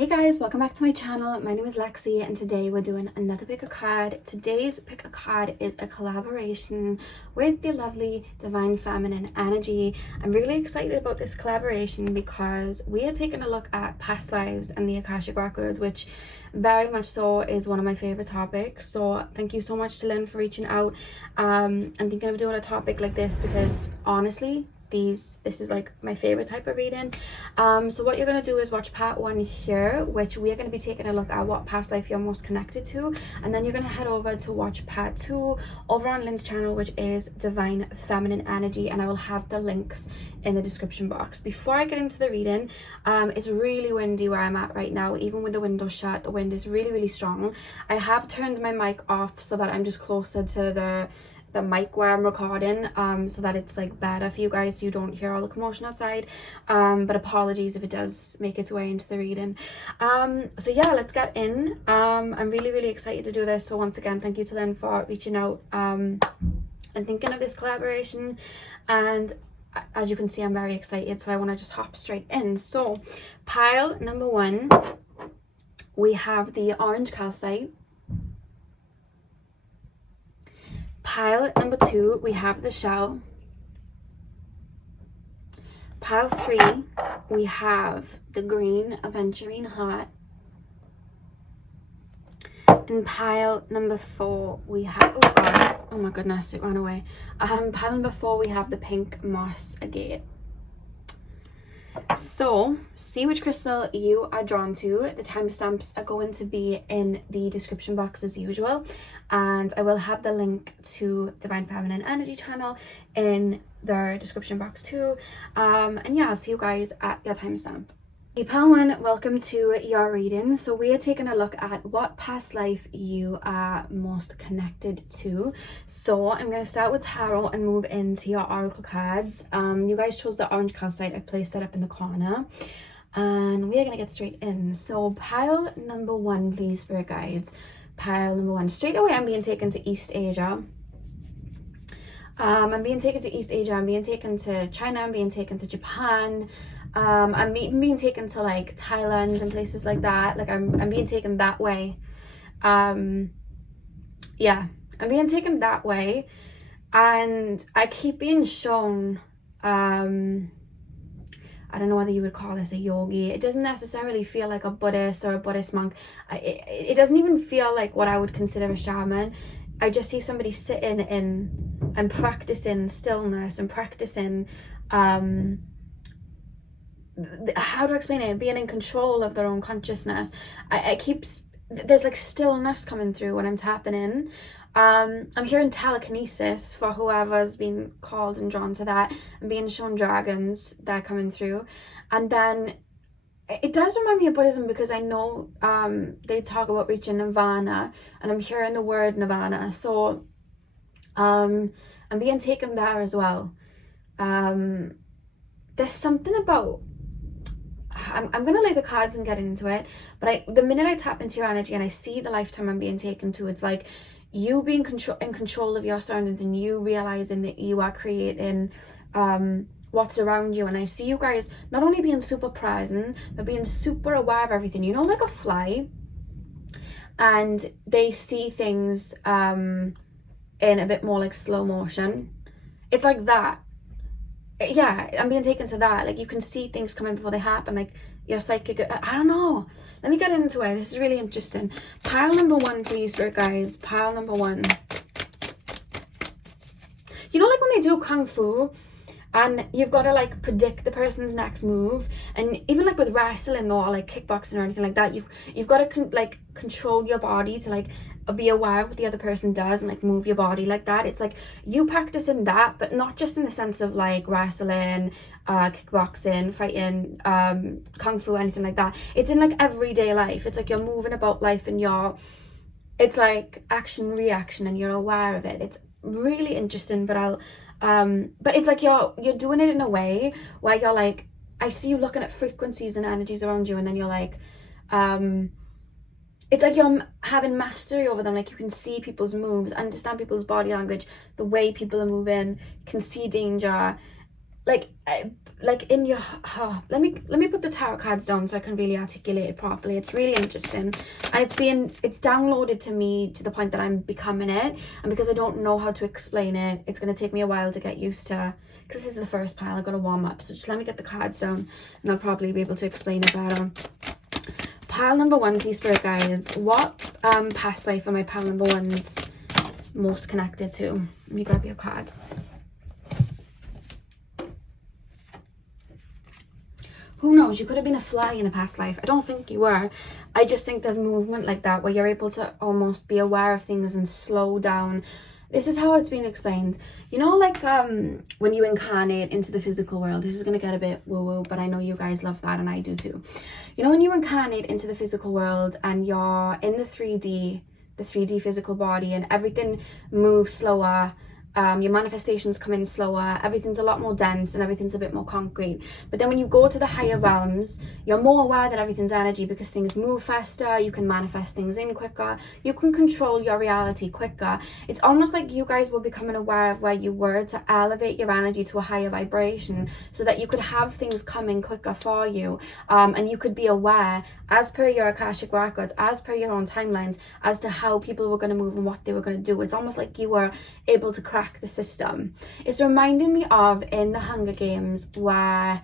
Hey guys, welcome back to my channel. My name is Lexi and today we're doing another pick a card. Today's pick a card is a collaboration with the lovely Divine Feminine Energy. I'm really excited about this collaboration because we are taking a look at past lives and the Akashic Records, which very much so is one of my favorite topics. So thank you so much to Lynn for reaching out. I'm thinking of doing a topic like this because honestly, this is like my favorite type of reading. So what you're going to do is watch part 1 here, which we are going to be taking a look at what past life you're most connected to, and then you're going to head over to watch part 2 over on Lynn's channel, which is Divine Feminine Energy, and I will have the links in the description box. Before I get into the reading, it's really windy where I'm at right now. Even with the window shut, the wind is really strong. I have turned my mic off so that I'm just closer to the mic where I'm recording, so that it's like better for you guys so you don't hear all the commotion outside, but apologies if it does make its way into the reading. So yeah, let's get in. I'm really excited to do this, so once again thank you to Lynn for reaching out and thinking of this collaboration, and as you can see I'm very excited, so I want to just hop straight in. So pile number 1, we have the orange calcite. Pile number 2, we have the shell. Pile 3, we have the green aventurine heart. And pile number 4, we have, oh god, oh my goodness, it ran away. Pile number 4, we have the pink moss agate. So see which crystal you are drawn to. The timestamps are going to be in the description box as usual, and I will have the link to Divine Feminine Energy channel in the description box too. And yeah, I'll see you guys at your timestamp. Hey pile 1, welcome to your reading. So we are taking a look at what past life you are most connected to. So I'm going to start with tarot and move into your oracle cards. You guys chose the orange calcite. I placed that up in the corner, and we are going to get straight in. So pile number 1, please, spirit guides. Pile number 1, straight away I'm being taken to East Asia. I'm being taken to East Asia, I'm being taken to China, I'm being taken to Japan. I'm even being taken to like Thailand and places like that. Like I'm being taken that way. Yeah, I'm being taken that way, and I keep being shown I don't know whether you would call this a yogi. It doesn't necessarily feel like a Buddhist or a Buddhist monk. It doesn't even feel like what I would consider a shaman. I just see somebody sitting in and practicing stillness and practicing how do I explain it? Being in control of their own consciousness. There's like stillness coming through when I'm tapping in. I'm hearing telekinesis for whoever's been called and drawn to that. I'm being shown dragons that are coming through. And then it does remind me of Buddhism because I know they talk about reaching nirvana, and I'm hearing the word nirvana. So I'm being taken there as well. There's something about, I'm going to lay the cards and get into it, but the minute I tap into your energy and I see the lifetime I'm being taken to, it's like you being in control of your surroundings and you realizing that you are creating what's around you. And I see you guys not only being super present, but being super aware of everything. You know, like a fly, and they see things in a bit more like slow motion. It's like that. Yeah, I'm being taken to that. Like you can see things coming before they happen. Like your psychic, I don't know. Let me get into it. This is really interesting. Pile number 1, please, spirit guides. Pile number 1. You know, like when they do kung fu, and you've got to like predict the person's next move, and even like with wrestling or like kickboxing or anything like that, you've got to control your body to like be aware of what the other person does and like move your body like that. It's like you practicing that, but not just in the sense of like wrestling, kickboxing, fighting, kung fu, anything like that. It's in like everyday life. It's like you're moving about life and it's like action reaction and you're aware of it. It's really interesting, but but it's like you're doing it in a way where you're like, I see you looking at frequencies and energies around you, and then you're like it's like you're having mastery over them. Like you can see people's moves, understand people's body language, the way people are moving, can see danger. like in your let me put the tarot cards down so I can really articulate it properly. It's really interesting, and it's downloaded to me to the point that I'm becoming it, and because I don't know how to explain it, it's going to take me a while to get used to, because this is the first pile. I've got to warm up, so just let me get the cards down and I'll probably be able to explain it better. Pile number one, please, spirit guides. What past life are my pile number ones most connected to? Let me grab your card. Who knows? You could have been a fly in a past life. I don't think you were. I just think there's movement like that where you're able to almost be aware of things and slow down. This is how it's been explained. You know, like when you incarnate into the physical world, this is going to get a bit woo-woo, but I know you guys love that and I do too. You know, when you incarnate into the physical world and you're in the 3D physical body, and everything moves slower, your manifestations come in slower, everything's a lot more dense and everything's a bit more concrete. But then when you go to the higher realms, you're more aware that everything's energy, because things move faster, you can manifest things in quicker, you can control your reality quicker. It's almost like you guys were becoming aware of where you were to elevate your energy to a higher vibration so that you could have things coming quicker for you, and you could be aware, as per your Akashic records, as per your own timelines, as to how people were going to move and what they were going to do. It's almost like you were able to crack the system. It's reminding me of in the Hunger Games where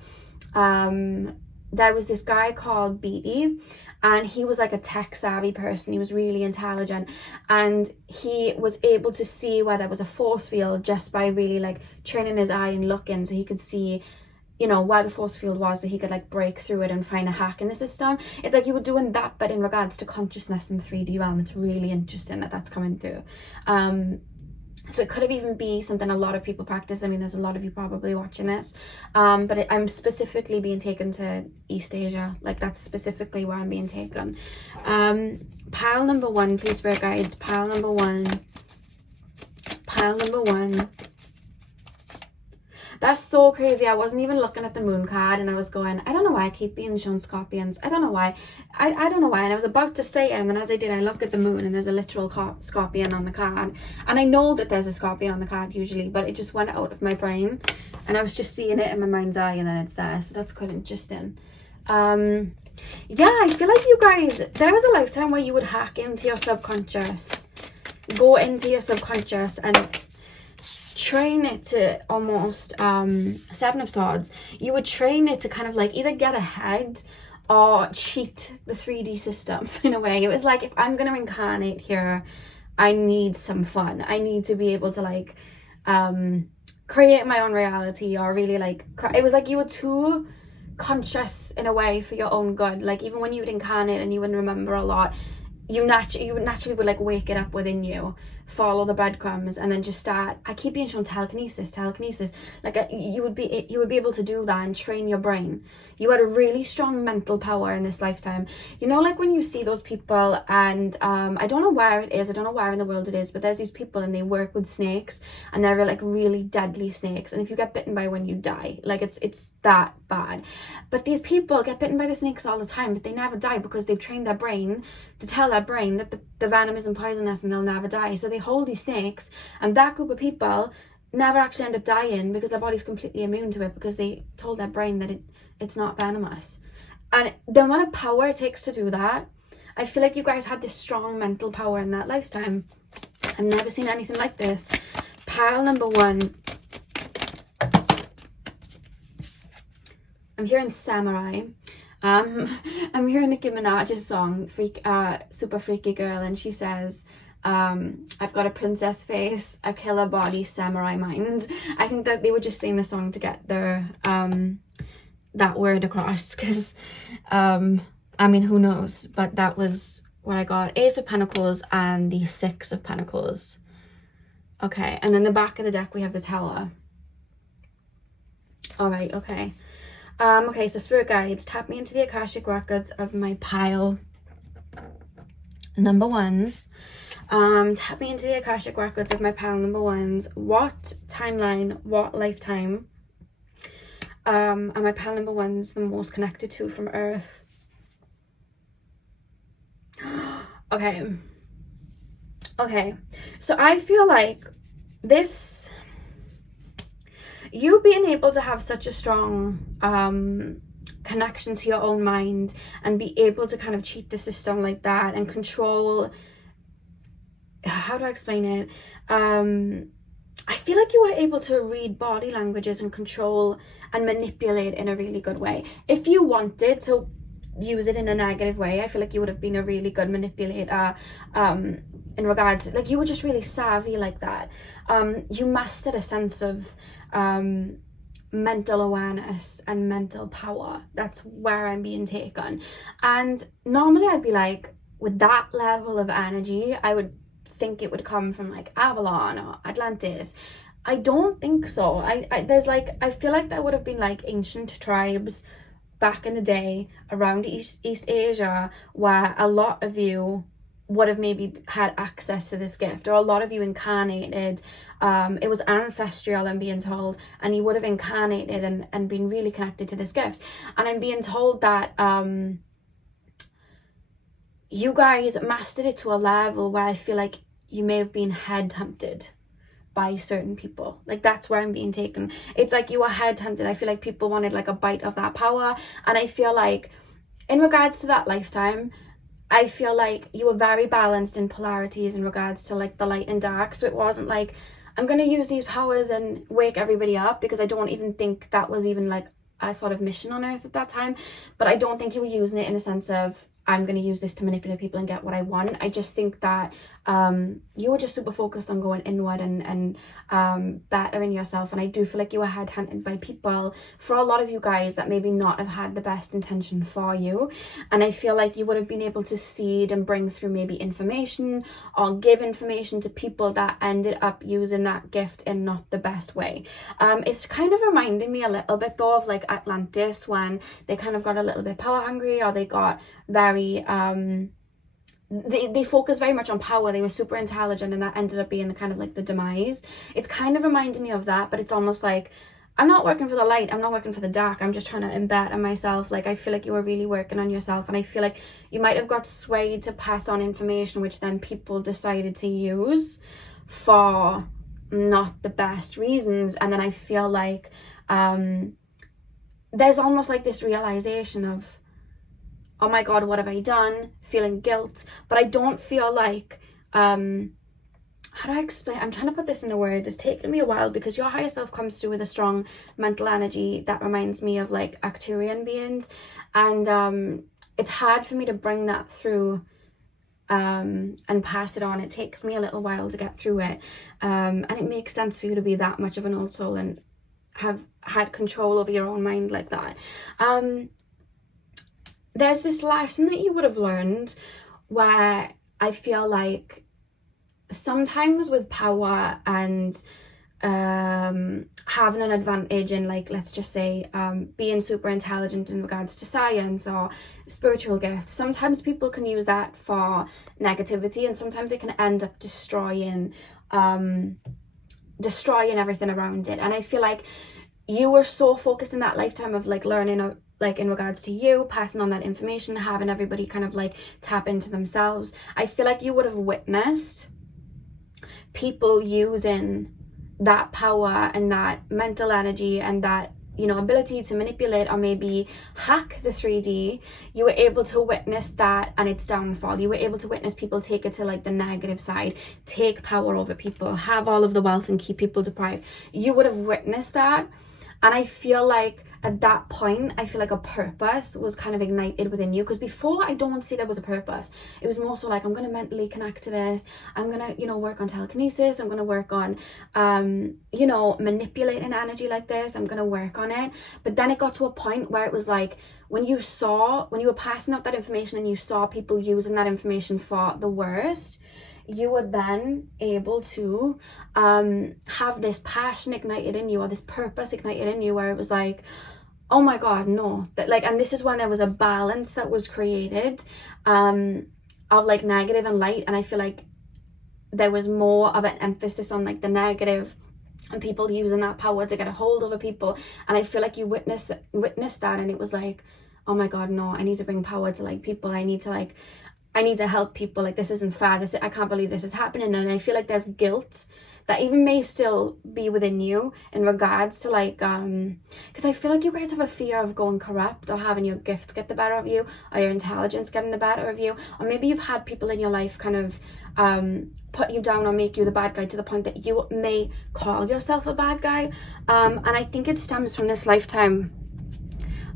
there was this guy called Beatty, and he was like a tech savvy person. He was really intelligent, and he was able to see where there was a force field just by really like training his eye and looking, so he could see, you know, where the force field was, so he could like break through it and find a hack in the system. It's like you were doing that, but in regards to consciousness in the 3D realm. It's really interesting that that's coming through. So it could have even be something a lot of people practice. I mean, there's a lot of you probably watching this, but I'm specifically being taken to East Asia. Like, that's specifically where I'm being taken. Pile number one, please, spirit guides. Pile number one. Pile number one. That's so crazy. I wasn't even looking at the moon card, and I was going, I don't know why I keep being shown scorpions. I don't know why. I don't know why. And I was about to say it, and then as I did, I look at the moon and there's a literal scorpion on the card. And I know that there's a scorpion on the card usually, but it just went out of my brain, and I was just seeing it in my mind's eye, and then it's there. So that's quite interesting. Yeah, I feel like you guys, there was a lifetime where you would hack into your subconscious, go into your subconscious and train it to almost Seven of Swords. You would train it to kind of like either get ahead or cheat the 3D system in a way. It was like, if I'm going to incarnate here, I need some fun. I need to be able to like create my own reality, or really like, it was like you were too conscious in a way for your own good. Like, even when you would incarnate and you wouldn't remember a lot, you naturally would like wake it up within you, follow the breadcrumbs, and then just start. I keep being shown telekinesis. Like, you would be able to do that and train your brain. You had a really strong mental power in this lifetime. You know, like when you see those people, and I don't know where it is, I don't know where in the world it is, but there's these people and they work with snakes, and they're like really deadly snakes, and if you get bitten by one, you die. Like, it's that bad. But these people get bitten by the snakes all the time, but they never die because they've trained their brain to tell their brain that the venom isn't poisonous and they'll never die. So they hold these snakes, and that group of people never actually end up dying because their body's completely immune to it, because they told their brain that it's not venomous. And the amount of power it takes to do that, I feel like you guys had this strong mental power in that lifetime. I've never seen anything like this. Pile number one. I'm hearing samurai. I'm hearing Nicki Minaj's song, Super Freaky Girl, and she says, I've got a princess face, a killer body, samurai mind. I think that they were just singing the song to get their that word across, because I mean, who knows, but that was what I got. Ace of Pentacles and the Six of Pentacles. Okay, and then the back of the deck we have the Tower. All right, okay. Okay, so spirit guides, tap me into the Akashic records of my pile number ones. Tap me into the Akashic records of my pile number ones. What timeline, what lifetime are my pile number ones the most connected to from Earth? Okay, so I feel like this you being able to have such a strong connection to your own mind and be able to kind of cheat the system like that and control, how do I explain it? I feel like you were able to read body languages and control and manipulate in a really good way. If you wanted to use it in a negative way, I feel like you would have been a really good manipulator in regards, like you were just really savvy like that. You mastered a sense of mental awareness and mental power. That's where I'm being taken. And normally I'd be like, with that level of energy, I would think it would come from like Avalon or Atlantis. I don't think so. There's like, I feel like there would have been like ancient tribes back in the day around East Asia where a lot of you would have maybe had access to this gift, or a lot of you incarnated. It was ancestral, I'm being told, and you would have incarnated and been really connected to this gift. And I'm being told that you guys mastered it to a level where I feel like you may have been headhunted by certain people. Like that's where I'm being taken. It's like you were headhunted. I feel like people wanted like a bite of that power. And I feel like in regards to that lifetime, I feel like you were very balanced in polarities in regards to like the light and dark. So it wasn't like, I'm going to use these powers and wake everybody up, because I don't even think that was even like a sort of mission on earth at that time. But I don't think you were using it in a sense of, I'm going to use this to manipulate people and get what I want. I just think that you were just super focused on going inward and bettering yourself. And I do feel like you were headhunted by people, for a lot of you guys, that maybe not have had the best intention for you. And I feel like you would have been able to seed and bring through maybe information or give information to people that ended up using that gift in not the best way. It's kind of reminding me a little bit though of like Atlantis, when they kind of got a little bit power hungry, or they got very they focused very much on power. They were super intelligent, and that ended up being kind of like the demise. It's kind of reminding me of that, but it's almost like, I'm not working for the light, I'm not working for the dark, I'm just trying to embed on myself. Like I feel like you were really working on yourself, and I feel like you might have got swayed to pass on information which then people decided to use for not the best reasons. And then I feel like there's almost like this realization of, oh my god, what have I done? Feeling guilt. But I don't feel like, how do I explain? I'm trying to put this into words. It's taken me a while, because your higher self comes through with a strong mental energy that reminds me of like Arcturian beings. And it's hard for me to bring that through and pass it on. It takes me a little while to get through it. And it makes sense for you to be that much of an old soul and have had control over your own mind like that. There's this lesson that you would have learned where I feel like sometimes with power and having an advantage in, like, let's just say being super intelligent in regards to science or spiritual gifts, sometimes people can use that for negativity, and sometimes it can end up destroying everything around it. And I feel like you were so focused in that lifetime of like learning like in regards to you, passing on that information, having everybody kind of like tap into themselves. I feel like you would have witnessed people using that power and that mental energy and that, you know, ability to manipulate or maybe hack the 3D. You were able to witness that and its downfall. You were able to witness people take it to like the negative side, take power over people, have all of the wealth and keep people deprived. You would have witnessed that. And I feel like at that point, I feel like a purpose was kind of ignited within you. Because before, I don't see there was a purpose. It was more so like, I'm going to mentally connect to this. I'm going to, you know, work on telekinesis. I'm going to work on, you know, manipulating energy like this. I'm going to work on it. But then it got to a point where it was like, when you were passing out that information and you saw people using that information for the worst, you were then able to have this passion ignited in you, or this purpose ignited in you, where it was like, oh my god, no, that like, and this is when there was a balance that was created of like negative and light. And I feel like there was more of an emphasis on like the negative and people using that power to get a hold over people. And I feel like you witnessed that, and it was like, oh my god, no, I need to bring power to like people. I need to like I need to help people, like this isn't fair, I can't believe this is happening. And I feel like there's guilt that even may still be within you in regards to like because I feel like you guys have a fear of going corrupt, or having your gifts get the better of you, or your intelligence getting the better of you, or maybe you've had people in your life kind of put you down or make you the bad guy to the point that you may call yourself a bad guy. And I think it stems from this lifetime.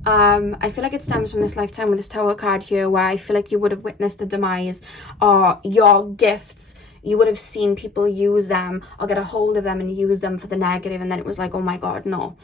I feel like it stems from this lifetime with this Tower card here, where I feel like you would have witnessed the demise or your gifts. You would have seen people use them or get a hold of them and use them for the negative, and then it was like, oh my god, no.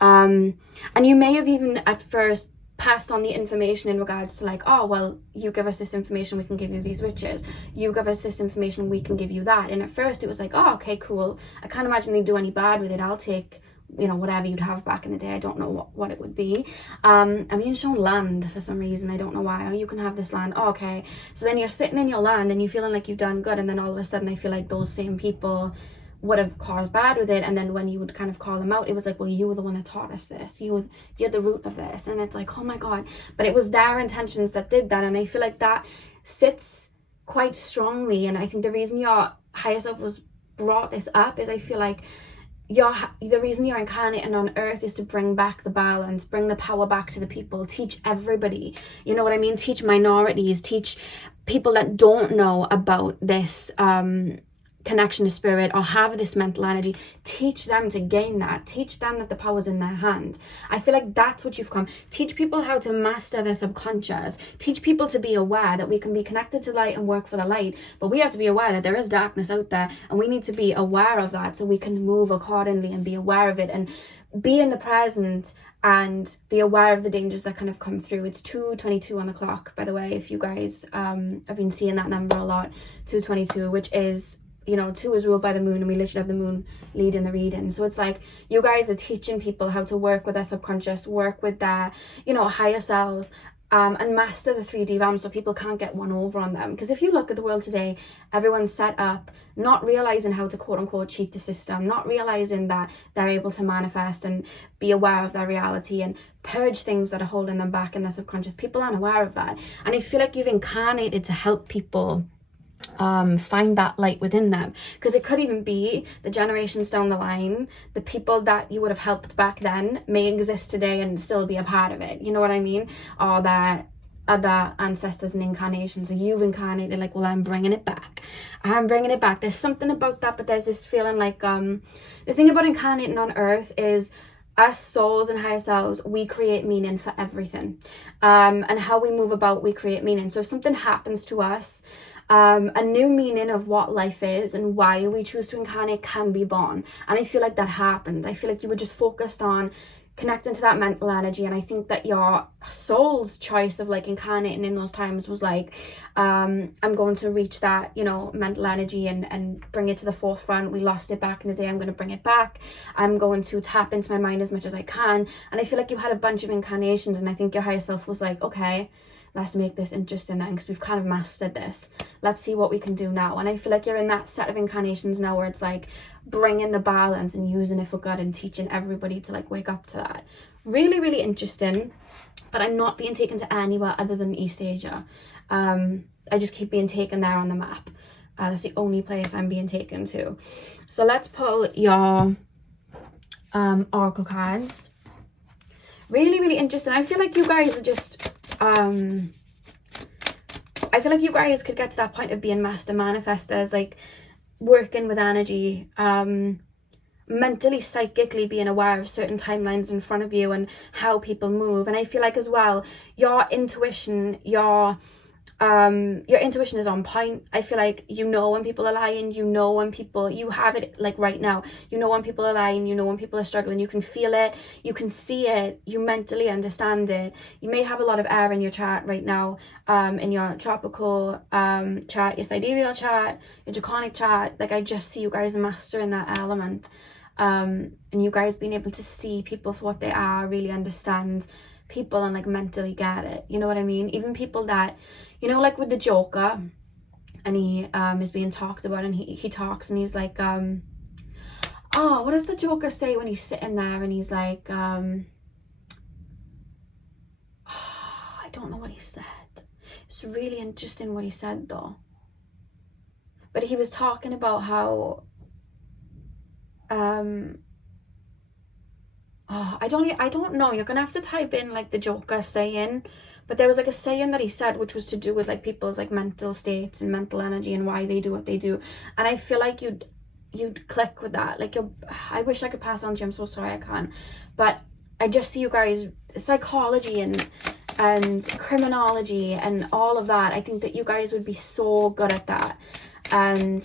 And you may have even at first passed on the information in regards to like, oh well, you give us this information, we can give you these riches, you give us this information, we can give you that. And at first it was like, oh okay, cool, I can't imagine they'd do any bad with it, I'll take, you know, whatever you'd have back in the day. I don't know what it would be. I'm being shown land for some reason, I don't know why. Oh, you can have this land. Oh, okay, so then you're sitting in your land and you're feeling like you've done good, and then all of a sudden I feel like those same people would have caused bad with it, and then when you would kind of call them out, it was like, well, you were the one that taught us this, you're the root of this. And it's like, oh my god, but it was their intentions that did that. And I feel like that sits quite strongly, and I think the reason your higher self was brought this up is I feel like the reason you're incarnating on earth is to bring back the balance, bring the power back to the people, teach everybody, you know what I mean, teach minorities, teach people that don't know about this connection to spirit or have this mental energy, teach them to gain that, teach them that the power's in their hands. I feel like that's what you've come, teach people how to master their subconscious, teach people to be aware that we can be connected to light and work for the light, but we have to be aware that there is darkness out there, and we need to be aware of that so we can move accordingly and be aware of it and be in the present and be aware of the dangers that kind of come through. It's 2:22 on the clock, by the way, if you guys have been seeing that number a lot, 2:22, which is, you know, 2 is ruled by the moon, and we literally have the moon leading the reading. So it's like you guys are teaching people how to work with their subconscious, work with their, you know, higher selves, and master the 3D realm so people can't get one over on them. Because if you look at the world today, everyone's set up not realizing how to quote unquote cheat the system, not realizing that they're able to manifest and be aware of their reality and purge things that are holding them back in their subconscious. People aren't aware of that, and I feel like you've incarnated to help people find that light within them, because it could even be the generations down the line, the people that you would have helped back then may exist today and still be a part of it, you know what I mean, or that other ancestors and incarnations. So you've incarnated like, well, I'm bringing it back, there's something about that. But there's this feeling like the thing about incarnating on earth is us souls and higher selves, we create meaning for everything, and how we move about, we create meaning. So if something happens to us, a new meaning of what life is and why we choose to incarnate can be born. And I feel like that happened. I feel like you were just focused on connecting to that mental energy, and I think that your soul's choice of like incarnating in those times was like, I'm going to reach that, you know, mental energy and bring it to the forefront. We lost it back in the day, I'm going to bring it back. I'm going to tap into my mind as much as I can. And I feel like you had a bunch of incarnations, and I think your higher self was like, okay, let's make this interesting then, because we've kind of mastered this, let's see what we can do now. And I feel like you're in that set of incarnations now where it's like bringing the balance and using it for good and teaching everybody to like wake up to that. Really, really interesting. But I'm not being taken to anywhere other than East Asia. I just keep being taken there on the map. That's the only place I'm being taken to. So let's pull your oracle cards. Really, really interesting. I feel like you guys are just I feel like you guys could get to that point of being master manifestors, like working with energy, mentally, psychically being aware of certain timelines in front of you and how people move. And I feel like as well, your intuition is on point. I feel like you know when people are lying, you know when people, you have it like right now, you know when people are lying, you know when people are struggling, you can feel it, you can see it, you mentally understand it. You may have a lot of air in your chart right now, in your tropical chart, your sidereal chart, your draconic chart. Like I just see you guys mastering that element, and you guys being able to see people for what they are, really understand people and like mentally get it, you know what I mean? Even people that, you know, like with the Joker, and he is being talked about, and he talks and he's like, oh, what does the Joker say when he's sitting there and he's like, I don't know what he said. It's really interesting what he said though. But he was talking about how I don't know, you're gonna have to type in like the Joker saying, but there was like a saying that he said which was to do with like people's like mental states and mental energy and why they do what they do. And I feel like you'd click with that. Like I wish I could pass on to you, I'm so sorry I can't. But I just see you guys, psychology and criminology and all of that. I think that you guys would be so good at that. And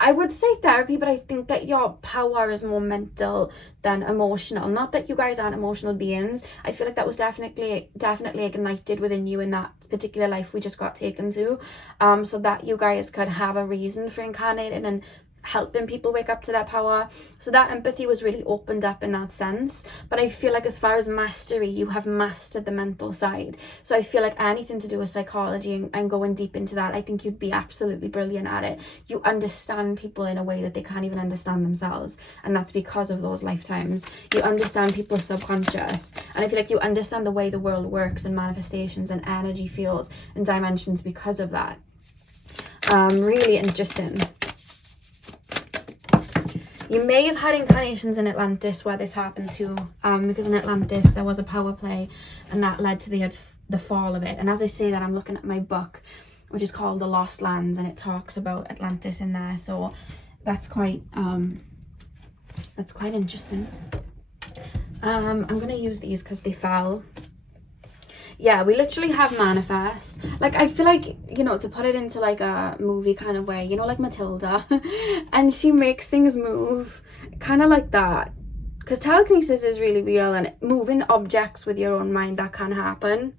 I would say therapy, but I think that your power is more mental than emotional. Not that you guys aren't emotional beings. I feel like that was definitely ignited within you in that particular life we just got taken to. So that you guys could have a reason for incarnating and helping people wake up to that power. So that empathy was really opened up in that sense. But I feel like as far as mastery, you have mastered the mental side. So I feel like anything to do with psychology and going deep into that, I think you'd be absolutely brilliant at it. You understand people in a way that they can't even understand themselves, and that's because of those lifetimes. You understand people's subconscious, and I feel like you understand the way the world works and manifestations and energy fields and dimensions because of that. Really interesting. You may have had incarnations in Atlantis where this happened too, because in Atlantis there was a power play and that led to the fall of it. And as I say that, I'm looking at my book, which is called The Lost Lands, and it talks about Atlantis in there. So that's quite interesting. I'm going to use these because they fell. Yeah, we literally have manifest. Like, I feel like, you know, to put it into like a movie kind of way, you know, like Matilda, and she makes things move kind of like that. Because telekinesis is really real, and moving objects with your own mind, that can happen.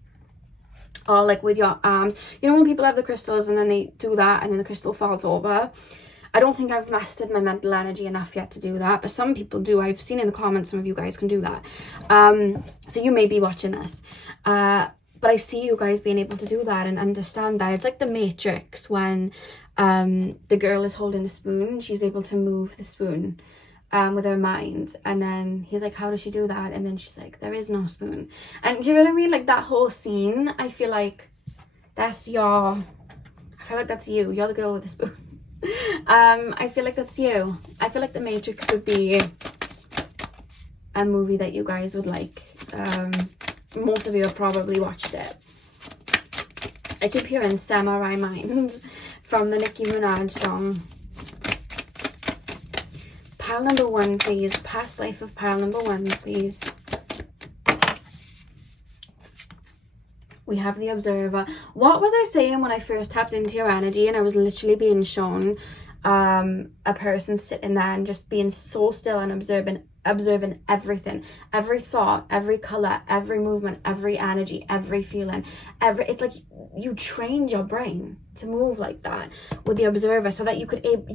Or like with your arms. You know, when people have the crystals and then they do that and then the crystal falls over. I don't think I've mastered my mental energy enough yet to do that, but some people do. I've seen in the comments some of you guys can do that. So you may be watching this. But I see you guys being able to do that and understand that. It's like the Matrix when the girl is holding the spoon. She's able to move the spoon with her mind. And then he's like, how does she do that? And then she's like, there is no spoon. And do you know what I mean? Like that whole scene, I feel like that's you. You're the girl with the spoon. I feel like that's you. I feel like The Matrix would be a movie that you guys would like. Most of you have probably watched it. I keep hearing Samurai Mind from the Nicki Minaj song. Pile number 1, please. Past life of pile number 1, please. We have the Observer. What was I saying when I first tapped into your energy and I was literally being shown a person sitting there and just being so still and observing everything, every thought, every color, every movement, every energy, every feeling, it's like you trained your brain to move like that with the Observer, so that you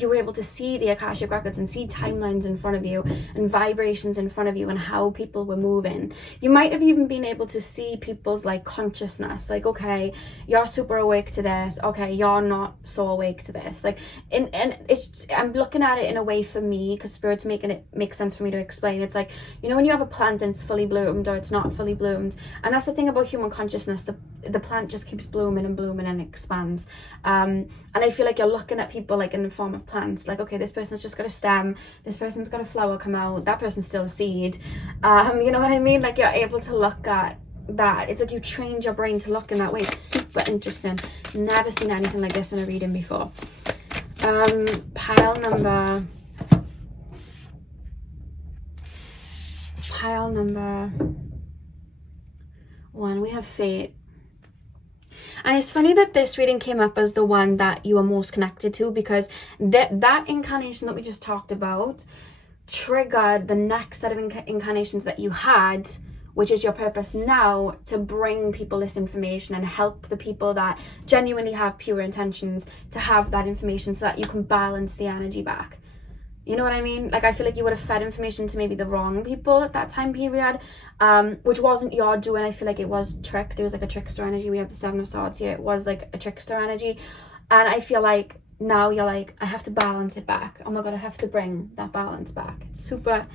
were able to see the Akashic records and see timelines in front of you and vibrations in front of you and how people were moving. You might have even been able to see people's like consciousness, like, okay, you're super awake to this, okay, you're not so awake to this, like, and it's, I'm looking at it in a way for me, because Spirit's making it make sense for me to explain. It's like, you know, when you have a plant and it's fully bloomed or it's not fully bloomed, and that's the thing about human consciousness, the plant just keeps blooming and blooming and expands. And I feel like you're looking at people like in the form of plants, like, okay, this person's just got a stem, this person's got a flower come out, that person's still a seed. You know what I mean? Like, you're able to look at that. It's like you trained your brain to look in that way. It's super interesting. Never seen anything like this in a reading before. Pile number 1, we have Fate. And it's funny that this reading came up as the one that you are most connected to, because that incarnation that we just talked about triggered the next set of incarnations that you had, which is your purpose now, to bring people this information and help the people that genuinely have pure intentions to have that information so that you can balance the energy back. You know what I mean? Like, I feel like you would have fed information to maybe the wrong people at that time period, which wasn't your doing. I feel like it was tricked. It was like a trickster energy. We have the 7 of Swords here. It was like a trickster energy. And I feel like now you're like, I have to balance it back. Oh my god, I have to bring that balance back. It's super,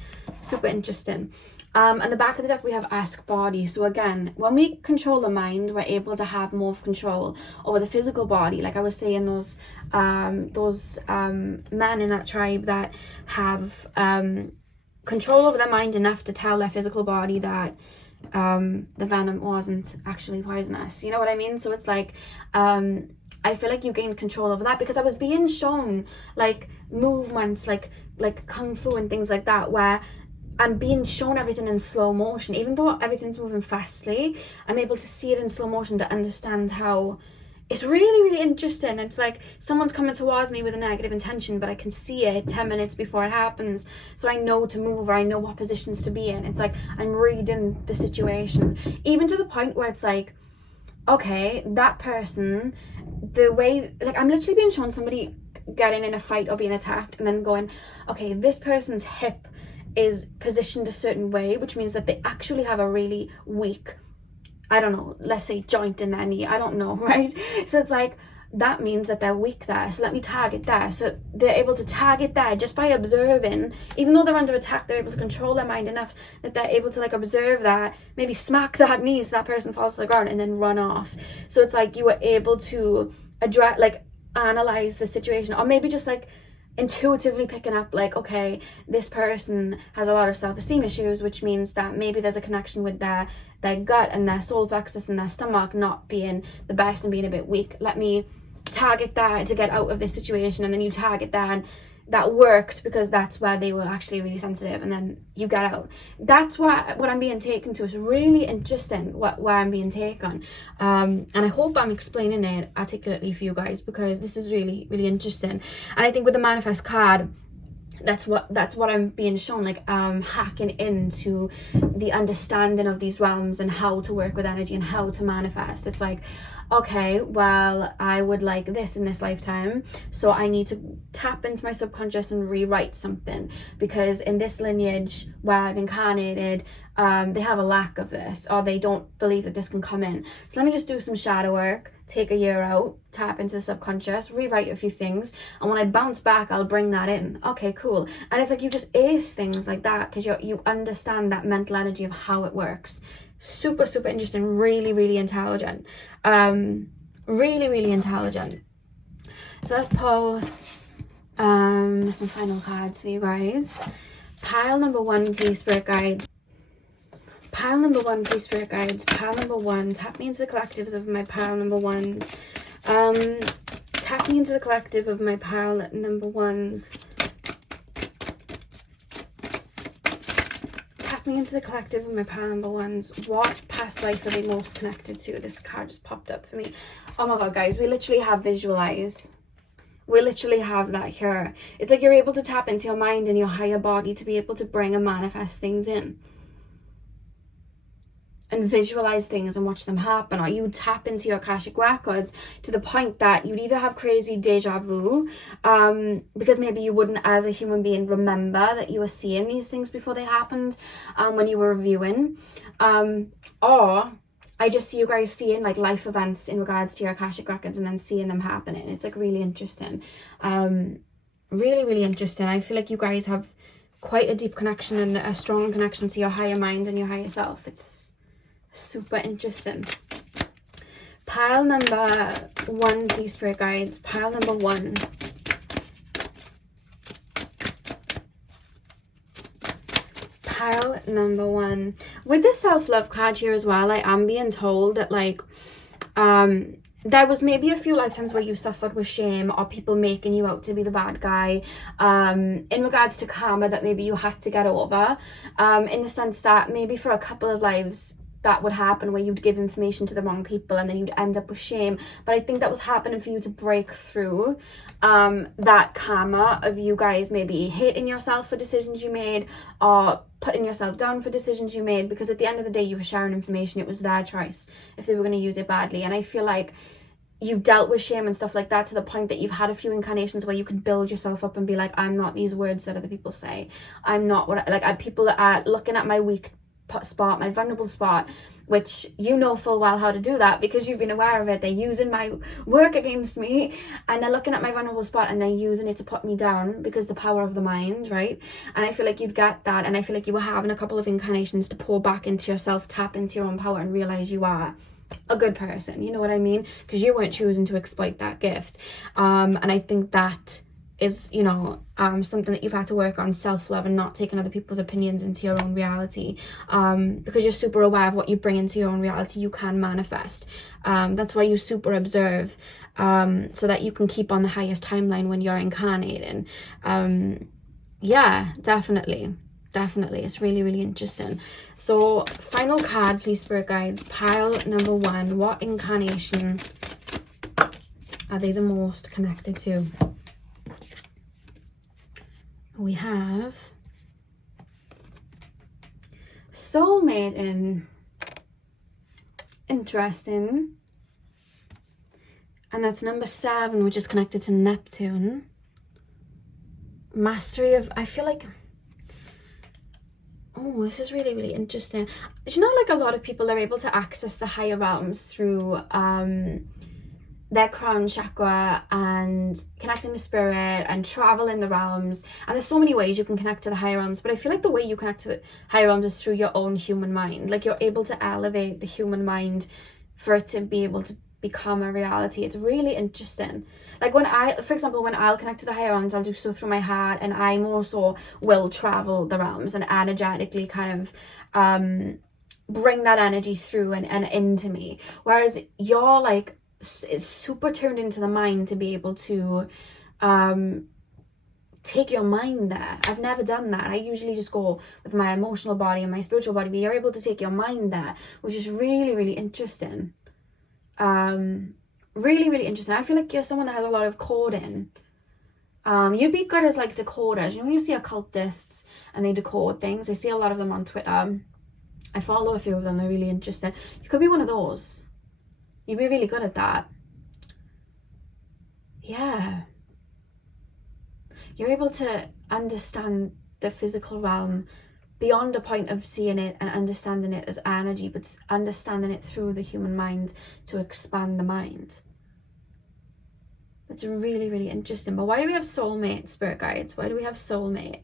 super interesting. And the back of the deck we have Ask Body. So again, when we control the mind, we're able to have more control over the physical body. Like I was saying, those men in that tribe that have control over their mind enough to tell their physical body that the venom wasn't actually poisonous. You know what I mean? So it's like, I feel like you gained control over that, because I was being shown like movements like kung fu and things like that, where I'm being shown everything in slow motion. Even though everything's moving fastly, I'm able to see it in slow motion to understand how it's really, really interesting. It's like someone's coming towards me with a negative intention, but I can see it 10 minutes before it happens. So I know to move, or I know what positions to be in. It's like I'm reading the situation, even to the point where it's like, okay, that person, the way, like I'm literally being shown somebody getting in a fight or being attacked, and then going, okay, this person's hip is positioned a certain way, which means that they actually have a really weak, I don't know, let's say joint in their knee, I don't know, right? So it's like, that means that they're weak there, so let me target there. So they're able to target there just by observing. Even though they're under attack, they're able to control their mind enough that they're able to like observe that, maybe smack that knee so that person falls to the ground, and then run off. So it's like you were able to address, like analyze the situation, or maybe just like intuitively picking up like, okay, this person has a lot of self-esteem issues, which means that maybe there's a connection with their gut and their solar plexus and their stomach not being the best and being a bit weak. Let me target that to get out of this situation. And then you target that, and that worked because that's where they were actually really sensitive, and then you get out. That's what I'm being taken to. It's really interesting where I'm being taken, and I hope I'm explaining it articulately for you guys, because this is really, really interesting. And I think with the manifest card, that's what I'm being shown, like hacking into the understanding of these realms and how to work with energy and how to manifest. It's like, okay, well, I would like this in this lifetime, so I need to tap into my subconscious and rewrite something, because in this lineage where I've incarnated, they have a lack of this, or they don't believe that this can come in. So let me just do some shadow work, take a year out, tap into the subconscious, rewrite a few things, and when I bounce back, I'll bring that in. Okay, cool. And it's like you just ace things like that because you understand that mental energy of how it works. Super, super interesting. Really, really intelligent. Really, really intelligent. So let's pull some final cards for you guys. Pile number one, please, Spirit Guides. Pile number one, please, Spirit Guides. Pile number one, tap me into the collectives of my pile number ones. Tap me into the collective of my pile number ones. Tap me into the collective of my pile number ones. What past life are they most connected to? This card just popped up for me. Oh my god, guys, we literally have visualize. We literally have that here. It's like you're able to tap into your mind and your higher body to be able to bring and manifest things in. And visualize things and watch them happen. Or you tap into your Akashic records to the point that you'd either have crazy deja vu, because maybe you wouldn't as a human being remember that you were seeing these things before they happened when you were reviewing, or I just see you guys seeing like life events in regards to your Akashic records and then seeing them happening. It's like really interesting. Really, really interesting. I feel like you guys have quite a deep connection and a strong connection to your higher mind and your higher self. It's super interesting. Pile number one, please, Spirit Guides. Pile number one. Pile number one. With the self-love card here as well, I am being told that like there was maybe a few lifetimes where you suffered with shame or people making you out to be the bad guy, in regards to karma that maybe you had to get over, in the sense that maybe for a couple of lives that would happen where you'd give information to the wrong people and then you'd end up with shame. But I think that was happening for you to break through that karma of you guys maybe hating yourself for decisions you made or putting yourself down for decisions you made, because at the end of the day you were sharing information. It was their choice if they were going to use it badly. And I feel like you've dealt with shame and stuff like that to the point that you've had a few incarnations where you could build yourself up and be like, I'm not these words that other people say. I'm not what, like, people that are looking at my weak spot, my vulnerable spot, which you know full well how to do that because you've been aware of it. They're using my work against me, and they're looking at my vulnerable spot and they're using it to put me down because the power of the mind, right? And I feel like you'd get that, and I feel like you were having a couple of incarnations to pour back into yourself, tap into your own power and realize you are a good person, you know what I mean? Because you weren't choosing to exploit that gift. And I think that is, you know, something that you've had to work on, self-love, and not taking other people's opinions into your own reality, because you're super aware of what you bring into your own reality you can manifest. That's why you super observe, so that you can keep on the highest timeline when you're incarnating. Yeah, definitely, it's really, really interesting. So final card, please, spirit guides, pile number 1. What incarnation are they the most connected to? We have soulmate in. Interesting. And that's number 7, which is connected to Neptune. Mastery of, I feel like, oh, this is really, really interesting. Do you know, like, a lot of people are able to access the higher realms through their crown chakra and connecting to spirit and travel in the realms, and there's so many ways you can connect to the higher realms, but I feel like the way you connect to the higher realms is through your own human mind. Like, you're able to elevate the human mind for it to be able to become a reality. It's really interesting. Like, when for example, when I'll connect to the higher realms, I'll do so through my heart, and I more so will travel the realms and energetically kind of bring that energy through and into me, whereas you're like, it's super turned into the mind to be able to take your mind there. I've never done that. I usually just go with my emotional body and my spiritual body, but you're able to take your mind there, which is really, really interesting. Really, really interesting. I feel like you're someone that has a lot of coding. You'd be good as like decoders. You know, when you see occultists and they decode things, I see a lot of them on Twitter. I follow a few of them. They're really interesting. You could be one of those. You'd be really good at that. Yeah. You're able to understand the physical realm beyond a point of seeing it and understanding it as energy, but understanding it through the human mind to expand the mind. That's really, really interesting. But why do we have soulmate, spirit guides? Why do we have soulmate?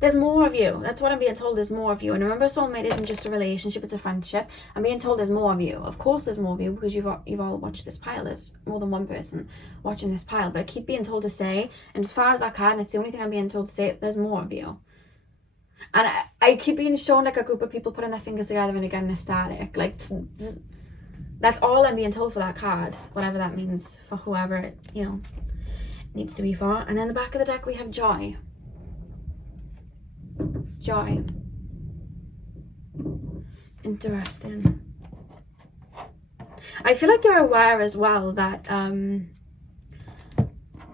There's more of you. That's what I'm being told. There's more of you. And remember, soulmate isn't just a relationship, it's a friendship. I'm being told there's more of you. Of course there's more of you, because you've all watched this pile. There's more than one person watching this pile. But I keep being told to say, and as far as I can, it's the only thing I'm being told to say, there's more of you. And I keep being shown like a group of people putting their fingers together and again ecstatic. Like, that's all I'm being told for that card. Whatever that means for whoever it, you know, needs to be for. And then the back of the deck we have joy. Joy. Interesting. I feel like you're aware as well that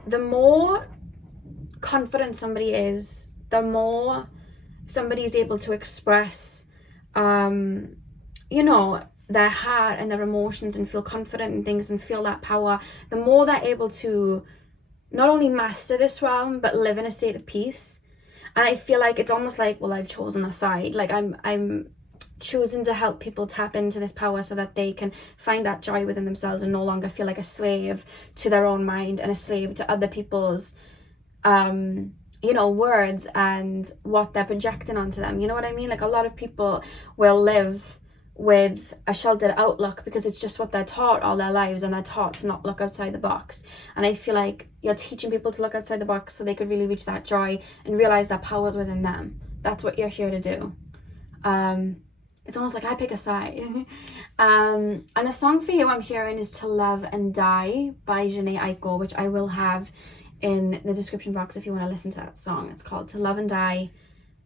the more confident somebody is, the more somebody is able to express you know, their heart and their emotions and feel confident in things and feel that power, the more they're able to not only master this realm but live in a state of peace. And I feel like it's almost like, well, I've chosen a side. Like, I'm choosing to help people tap into this power so that they can find that joy within themselves and no longer feel like a slave to their own mind and a slave to other people's, you know, words and what they're projecting onto them. You know what I mean? Like, a lot of people will live with a sheltered outlook because it's just what they're taught all their lives, and they're taught to not look outside the box. And I feel like you're teaching people to look outside the box so they could really reach that joy and realize that power's within them. That's what you're here to do. It's almost like I pick a side. And the song for you I'm hearing is To Love and Die by Jhené Aiko, which I will have in the description box if you want to listen to that song. It's called To Love and Die,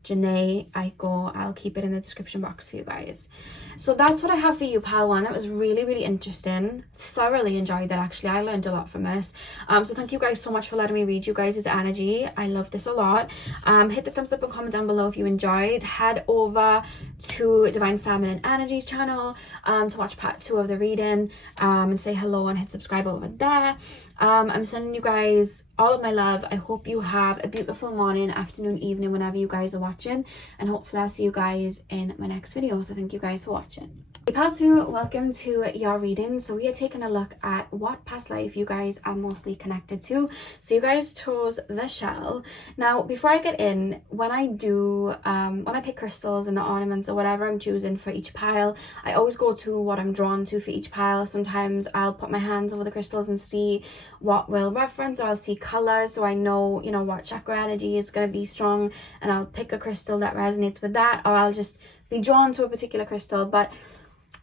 Jhené Aiko. I'll keep it in the description box for you guys. So that's what I have for you, pile one. It was really, really interesting. Thoroughly enjoyed that, actually. I learned a lot from this. So thank you guys so much for letting me read you guys' energy. I love this a lot. Hit the thumbs up and comment down below if you enjoyed. Head over to Divine Feminine Energies channel to watch part 2 of the reading, and say hello and hit subscribe over there. I'm sending you guys all of my love. I hope you have a beautiful morning, afternoon, evening, whenever you guys are watching, and hopefully I'll see you guys in my next video. So thank you guys for watching. Pile 2, welcome to your reading. So we are taking a look at what past life you guys are mostly connected to. So you guys chose the shell. Now before I get in, when I pick crystals and the ornaments or whatever I'm choosing for each pile, I always go to what I'm drawn to for each pile. Sometimes I'll put my hands over the crystals and see what will reference, or I'll see colors so I know, you know, what chakra energy is going to be strong, and I'll pick a crystal that resonates with that, or I'll just be drawn to a particular crystal. But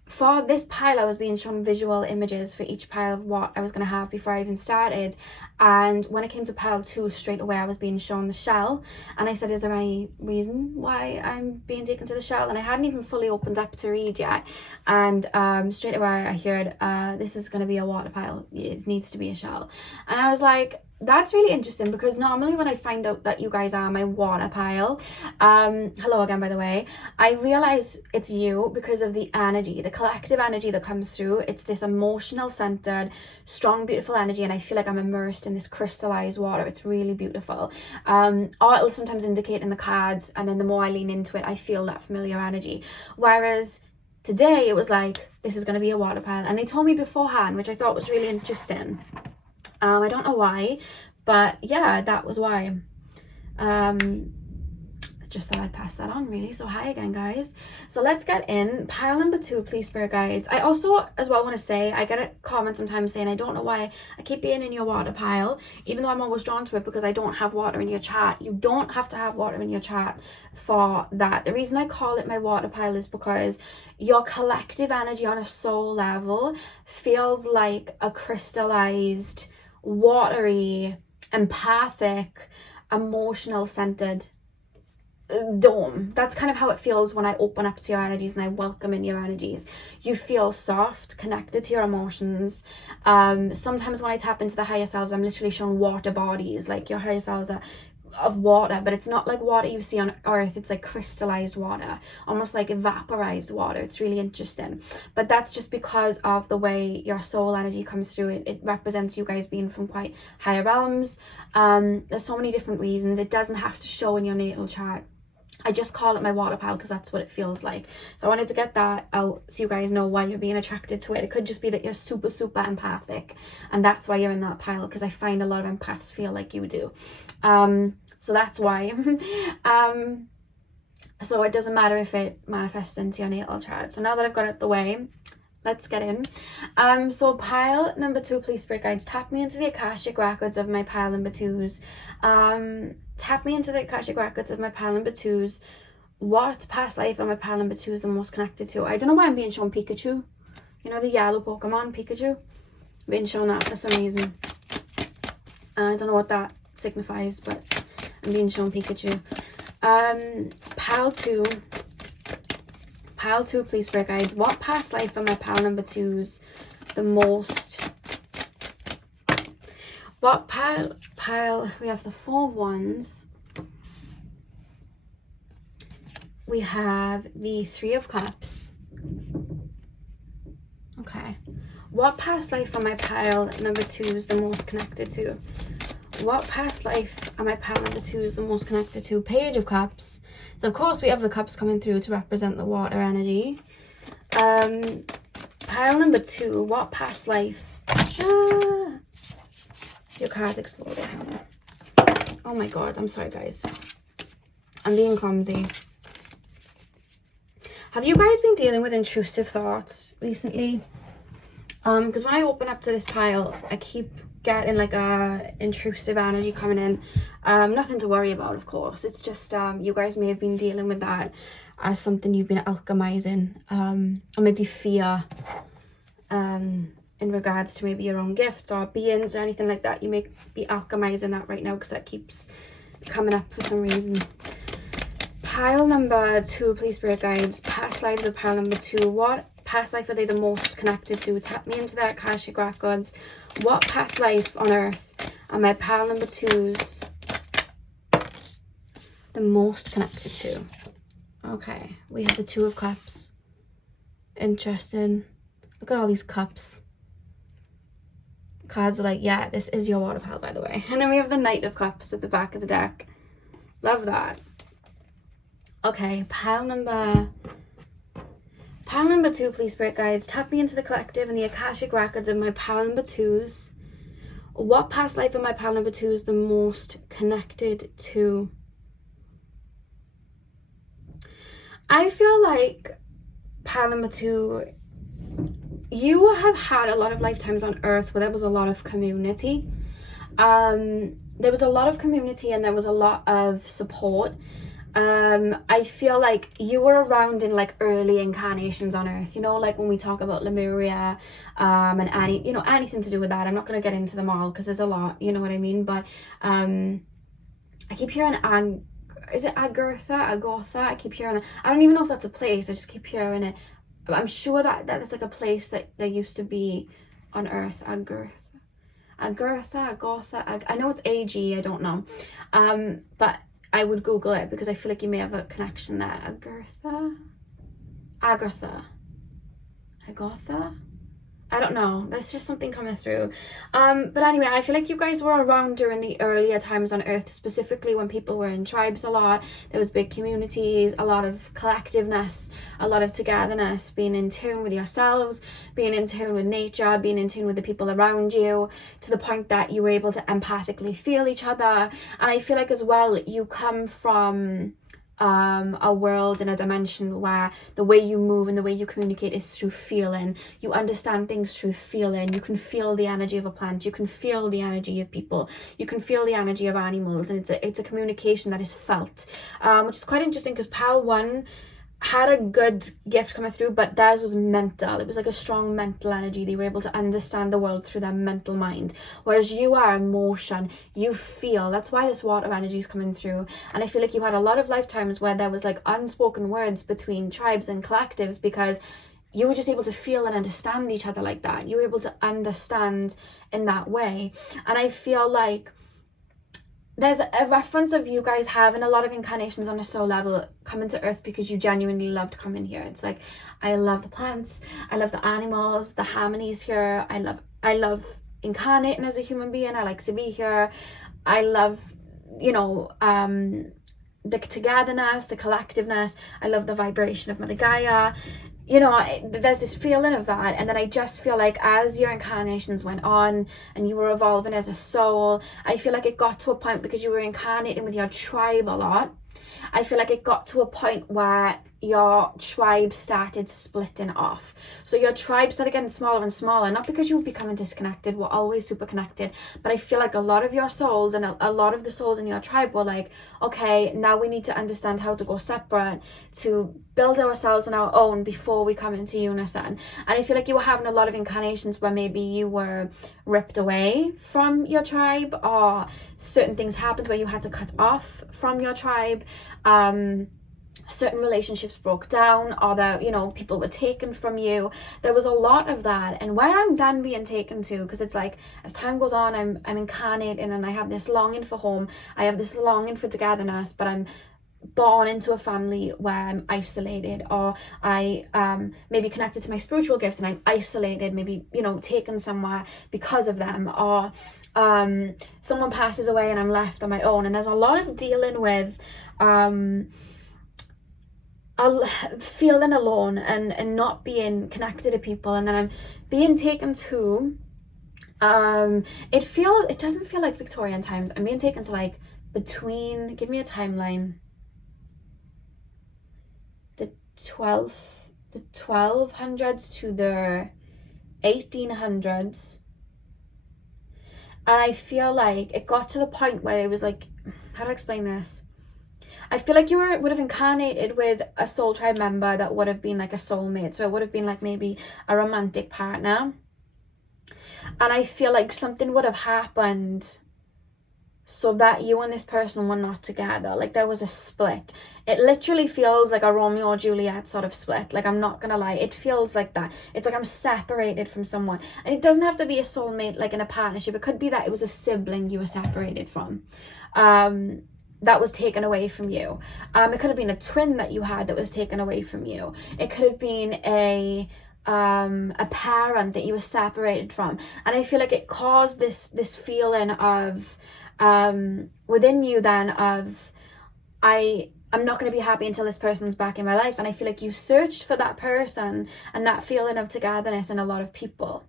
for this pile, I was being shown visual images for each pile of what I was going to have before I even started. And when it came to pile 2, straight away I was being shown the shell. And I said, is there any reason why I'm being taken to the shell? And I hadn't even fully opened up to read yet. And straight away I heard, this is going to be a water pile. It needs to be a shell. And I was like, that's really interesting, because normally when I find out that you guys are my water pile, hello again by the way, I realize it's you because of the energy, the collective energy that comes through. It's this emotional centered, strong, beautiful energy, and I feel like I'm immersed in this crystallized water. It's really beautiful. Or it'll sometimes indicate in the cards, and then the more I lean into it, I feel that familiar energy. Whereas today it was like, this is going to be a water pile, and they told me beforehand, which I thought was really interesting. I don't know why, but yeah, that was why. Just thought I'd pass that on, really. So hi again, guys. So let's get in. Pile number 2, please, spirit guides. I also as well want to say, I get a comment sometimes saying I don't know why I keep being in your water pile, even though I'm always drawn to it because I don't have water in your chart. You don't have to have water in your chart for that. The reason I call it my water pile is because your collective energy on a soul level feels like a crystallized, watery, empathic, emotional centered dome. That's kind of how it feels when I open up to your energies and I welcome in your energies. You feel soft, connected to your emotions. Sometimes when I tap into the higher selves, I'm literally shown water bodies, like your higher selves are of water, but it's not like water you see on earth. It's like crystallized water, almost like vaporized water. It's really interesting, but that's just because of the way your soul energy comes through. It represents you guys being from quite higher realms. There's so many different reasons. It doesn't have to show in your natal chart. I just call it my water pile because that's what it feels like. So I wanted to get that out so you guys know why you're being attracted to it. It could just be that you're super, super empathic, and that's why you're in that pile, because I find a lot of empaths feel like you do. So that's why. So it doesn't matter if it manifests into your natal chart. So now that I've got it out of the way, let's get in. So pile number 2, please, spirit guides, tap me into the Akashic records of my pile number 2s. Tap me into the Akashic records of my pile number 2s. What past life are my pile number 2s the most connected to? I don't know why I'm being shown Pikachu. You know, the yellow Pokemon, Pikachu? I'm being shown that for some reason. I don't know what that signifies, but I'm being shown Pikachu. Pile 2, please, spirit guides. What past life are my pile number 2s the most? What pile? We have the 4 wands. We have the 3 of cups. Okay. What past life are my pile number 2s the most connected to? What past life are my pile number 2s the most connected to? Page of Cups. So of course we have the cups coming through to represent the water energy. Pile number 2, what past life? Your card's exploded. Oh my god, I'm sorry guys. I'm being clumsy. Have you guys been dealing with intrusive thoughts recently? Because when I open up to this pile, I keep getting like a intrusive energy coming in. Nothing to worry about, of course. It's just you guys may have been dealing with that as something you've been alchemizing, or maybe fear in regards to maybe your own gifts or beings or anything like that. You may be alchemizing that right now because that keeps coming up for some reason. Pile number 2, please, spirit guides. Past lives of pile number 2. What past life are they the most connected to? Tap me into their Akashic records. What past life on earth are my pile number 2s the most connected to? Okay, we have the 2 of Cups. Interesting. Look at all these cups. Cards are like, yeah, this is your water pile, by the way. And then we have the Knight of Cups at the back of the deck. Love that. Okay, pile number 2, please, Spirit Guides. Tap me into the collective and the Akashic records of my pile number 2s. What past life of my pile number 2 is the most connected to? I feel like pile number 2, you have had a lot of lifetimes on Earth where there was a lot of community. There was a lot of community and there was a lot of support. I feel like you were around in like early incarnations on Earth, you know, like when we talk about Lemuria, and any, you know, anything to do with that. I'm not going to get into them all because there's a lot, you know what I mean? But I keep hearing is it Agartha? I keep hearing that. I don't even know if that's a place. I just keep hearing it. But I'm sure that that's like a place that there used to be on Earth. Agartha. I know it's AG. I don't know. But I would Google it because I feel like you may have a connection there. Agartha. I don't know. That's just something coming through. But anyway, I feel like you guys were around during the earlier times on Earth, specifically when people were in tribes a lot. There was big communities, a lot of collectiveness, a lot of togetherness, being in tune with yourselves, being in tune with nature, being in tune with the people around you, to the point that you were able to empathically feel each other. And I feel like as well, you come from a world and a dimension where the way you move and the way you communicate is through feeling. You understand things through feeling. You can feel the energy of a plant, you can feel the energy of people, you can feel the energy of animals, and it's a communication that is felt, which is quite interesting because pile 1 had a good gift coming through, but theirs was mental. It was like a strong mental energy. They were able to understand the world through their mental mind, whereas you are emotion, you feel. That's why this water energy is coming through. And I feel like you had a lot of lifetimes where there was like unspoken words between tribes and collectives because you were just able to feel and understand each other like that. You were able to understand in that way. And I feel like there's a reference of you guys having a lot of incarnations on a soul level coming to Earth because you genuinely loved coming here. It's like, I love the plants, I love the animals, the harmonies here. I love incarnating as a human being. I like to be here. I love, you know, the togetherness, the collectiveness. I love the vibration of Mother Gaia. You know, there's this feeling of that. And then I just feel like as your incarnations went on and you were evolving as a soul, I feel like it got to a point, because you were incarnating with your tribe a lot, I feel like it got to a point where your tribe started splitting off. So your tribe started getting smaller and smaller, not because you were becoming disconnected, we're always super connected, but I feel like a lot of your souls and a lot of the souls in your tribe were like, okay, now we need to understand how to go separate, to build ourselves on our own before we come into unison. And I feel like you were having a lot of incarnations where maybe you were ripped away from your tribe, or certain things happened where you had to cut off from your tribe. Certain relationships broke down, or that, you know, people were taken from you. There was a lot of that. And where I'm then being taken to, because it's like as time goes on, I'm incarnating and I have this longing for home, I have this longing for togetherness, but I'm born into a family where I'm isolated, or I maybe connected to my spiritual gifts and I'm isolated, maybe, you know, taken somewhere because of them, or someone passes away and I'm left on my own. And there's a lot of dealing with feeling alone and not being connected to people. And then I'm being taken to it doesn't feel like Victorian times. I'm being taken to like between, give me a timeline, the 1200s to the 1800s. And I feel like it got to the point where it was like, how do I explain this? I feel like you would have incarnated with a soul tribe member that would have been like a soulmate. So it would have been like maybe a romantic partner. And I feel like something would have happened so that you and this person were not together. Like there was a split. It literally feels like a Romeo or Juliet sort of split. Like, I'm not gonna lie, it feels like that. It's like I'm separated from someone. And it doesn't have to be a soulmate like in a partnership. It could be that it was a sibling you were separated from, that was taken away from you. It could have been a twin that you had that was taken away from you. It could have been a a parent that you were separated from, and I feel like it caused this feeling of within you then of I'm not going to be happy until this person's back in my life. And I feel like you searched for that person and that feeling of togetherness in a lot of people.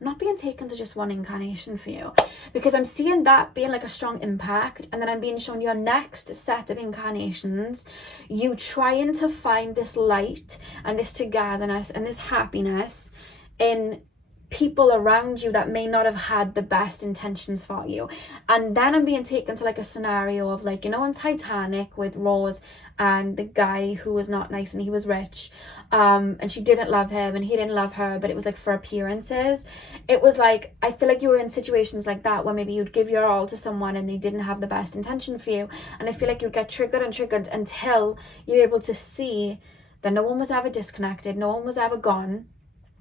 I'm not being taken to just one incarnation for you, because I'm seeing that being like a strong impact, and then I'm being shown your next set of incarnations, you trying to find this light and this togetherness and this happiness in people around you that may not have had the best intentions for you. And then I'm being taken to like a scenario of like, you know, in Titanic with Rose and the guy who was not nice and he was rich, and she didn't love him and he didn't love her, but it was like for appearances. It was like, I feel like you were in situations like that where maybe you'd give your all to someone and they didn't have the best intention for you, and I feel like you'd get triggered and triggered until you're able to see that no one was ever disconnected, no one was ever gone.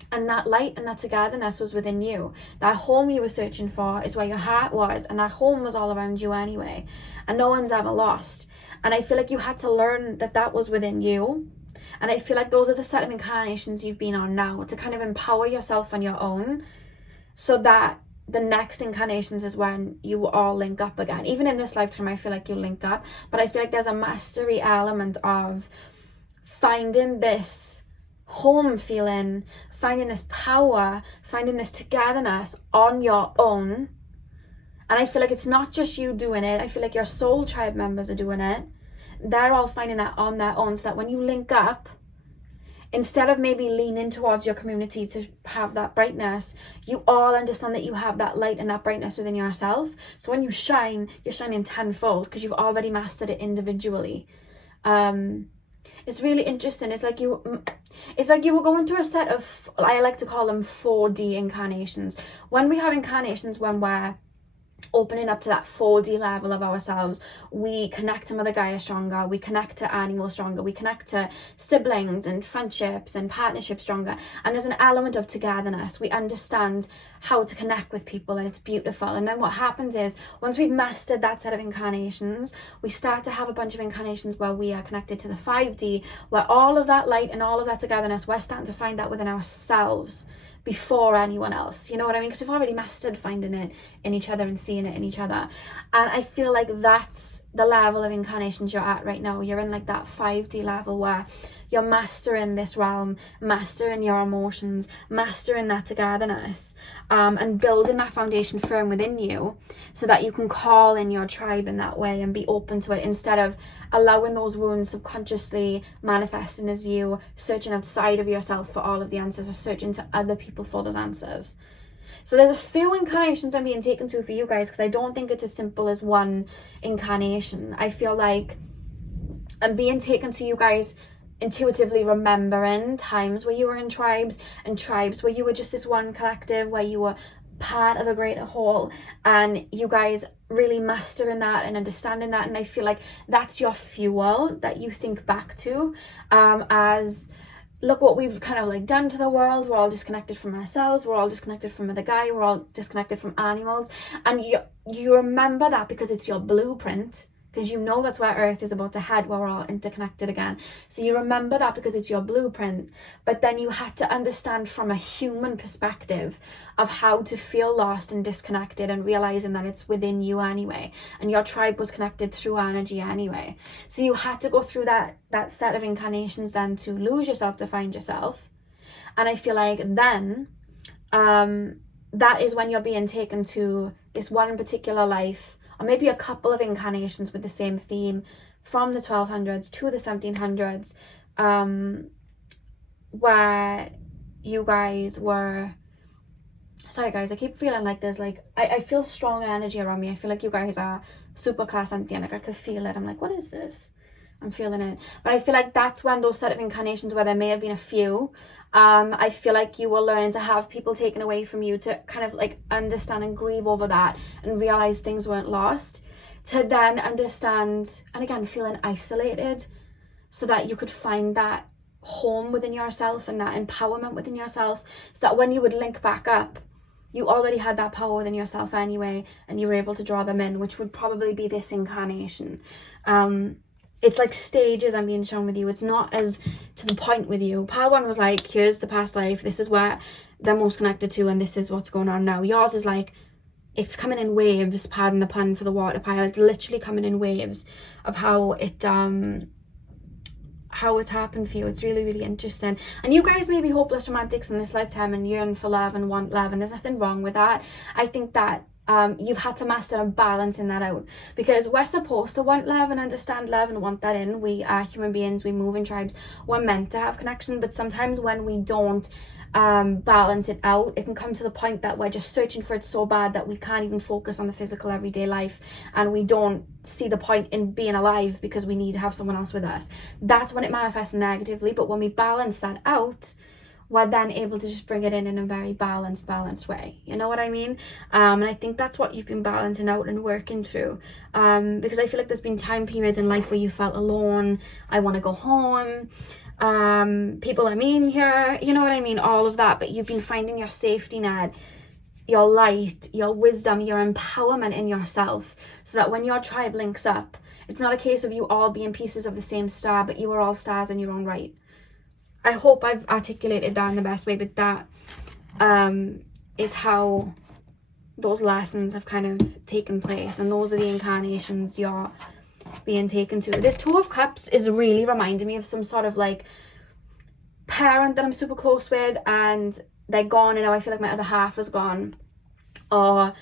And that light and that togetherness was within you. That home you were searching for is where your heart was, and that home was all around you anyway, and no one's ever lost. And I feel like you had to learn that that was within you. And I feel like those are the set of incarnations you've been on now, to kind of empower yourself on your own, so that the next incarnations is when you all link up again. Even in this lifetime, I feel like you link up, but I feel like there's a mastery element of finding this home feeling, finding this power, finding this togetherness on your own. And I feel like it's not just you doing it. I feel like your soul tribe members are doing it. They're all finding that on their own, so that when you link up, instead of maybe leaning towards your community to have that brightness, you all understand that you have that light and that brightness within yourself. So when you shine, you're shining tenfold because you've already mastered it individually. It's really interesting. It's like you were going through a set of, I like to call them 4D incarnations. When we have incarnations when we're opening up to that 4D level of ourselves, we connect to Mother Gaia stronger, we connect to animals stronger, we connect to siblings and friendships and partnerships stronger, and there's an element of togetherness. We understand how to connect with people, and it's beautiful. And then what happens is, once we've mastered that set of incarnations, we start to have a bunch of incarnations where we are connected to the 5D, where all of that light and all of that togetherness, we're starting to find that within ourselves before anyone else, you know what I mean? Because we've already mastered finding it in each other and seeing it in each other. And I feel like that's the level of incarnations you're at right now. You're in like that 5D level where you're mastering this realm, mastering your emotions, mastering that togetherness, and building that foundation firm within you, so that you can call in your tribe in that way and be open to it, instead of allowing those wounds subconsciously manifesting as you searching outside of yourself for all of the answers, or searching to other people for those answers. So there's a few incarnations I'm being taken to for you guys, because I don't think it's as simple as one incarnation. I feel like I'm being taken to you guys intuitively remembering times where you were in tribes, and tribes where you were just this one collective, where you were part of a greater whole, and you guys really mastering that and understanding that. And I feel like that's your fuel that you think back to as, look what we've kind of like done to the world. We're all disconnected from ourselves, we're all disconnected from the guy, we're all disconnected from animals, and you remember that because it's your blueprint, because you know that's where Earth is about to head, where we're all interconnected again. So you remember that because it's your blueprint. But then you had to understand from a human perspective of how to feel lost and disconnected, and realizing that it's within you anyway, and your tribe was connected through energy anyway. So you had to go through that set of incarnations then to lose yourself, to find yourself. And I feel like then that is when you're being taken to this one particular life, or maybe a couple of incarnations with the same theme, from the 1200s to the 1700s, where you guys were, sorry guys, I keep feeling like there's like, I feel strong energy around me. I feel like you guys are super clairsentient, like I could feel it. I'm like, what is this? I'm feeling it. But I feel like that's when those set of incarnations, where there may have been a few, I feel like you were learning to have people taken away from you, to kind of like understand and grieve over that, and realize things weren't lost, to then understand, and again, feeling isolated, so that you could find that home within yourself and that empowerment within yourself, so that when you would link back up, you already had that power within yourself anyway, and you were able to draw them in, which would probably be this incarnation. it's like stages I'm being shown with you. It's not as to the point with you. Pile 1 was like, here's the past life, this is where they're most connected to, and this is what's going on now. Yours is like, it's coming in waves, pardon the pun for the water pile. It's literally coming in waves of how it happened for you. It's really, really interesting. And you guys may be hopeless romantics in this lifetime and yearn for love and want love, and there's nothing wrong with that. I think that you've had to master and balancing that out, because we're supposed to want love and understand love and want that in. We are human beings, we move in tribes, we're meant to have connection, but sometimes when we don't balance it out, it can come to the point that we're just searching for it so bad that we can't even focus on the physical everyday life, and we don't see the point in being alive because we need to have someone else with us. That's when it manifests negatively. But when we balance that out, we're then able to just bring it in a very balanced way. You know what I mean? And I think that's what you've been balancing out and working through. Because I feel like there's been time periods in life where you felt alone. I want to go home. People are mean here. You know what I mean? All of that. But you've been finding your safety net, your light, your wisdom, your empowerment in yourself, so that when your tribe links up, it's not a case of you all being pieces of the same star, but you are all stars in your own right. I hope I've articulated that in the best way, but that is how those lessons have kind of taken place, and those are the incarnations you're being taken to. This Two of Cups is really reminding me of some sort of like parent that I'm super close with, and they're gone, and now I feel like my other half is gone. Or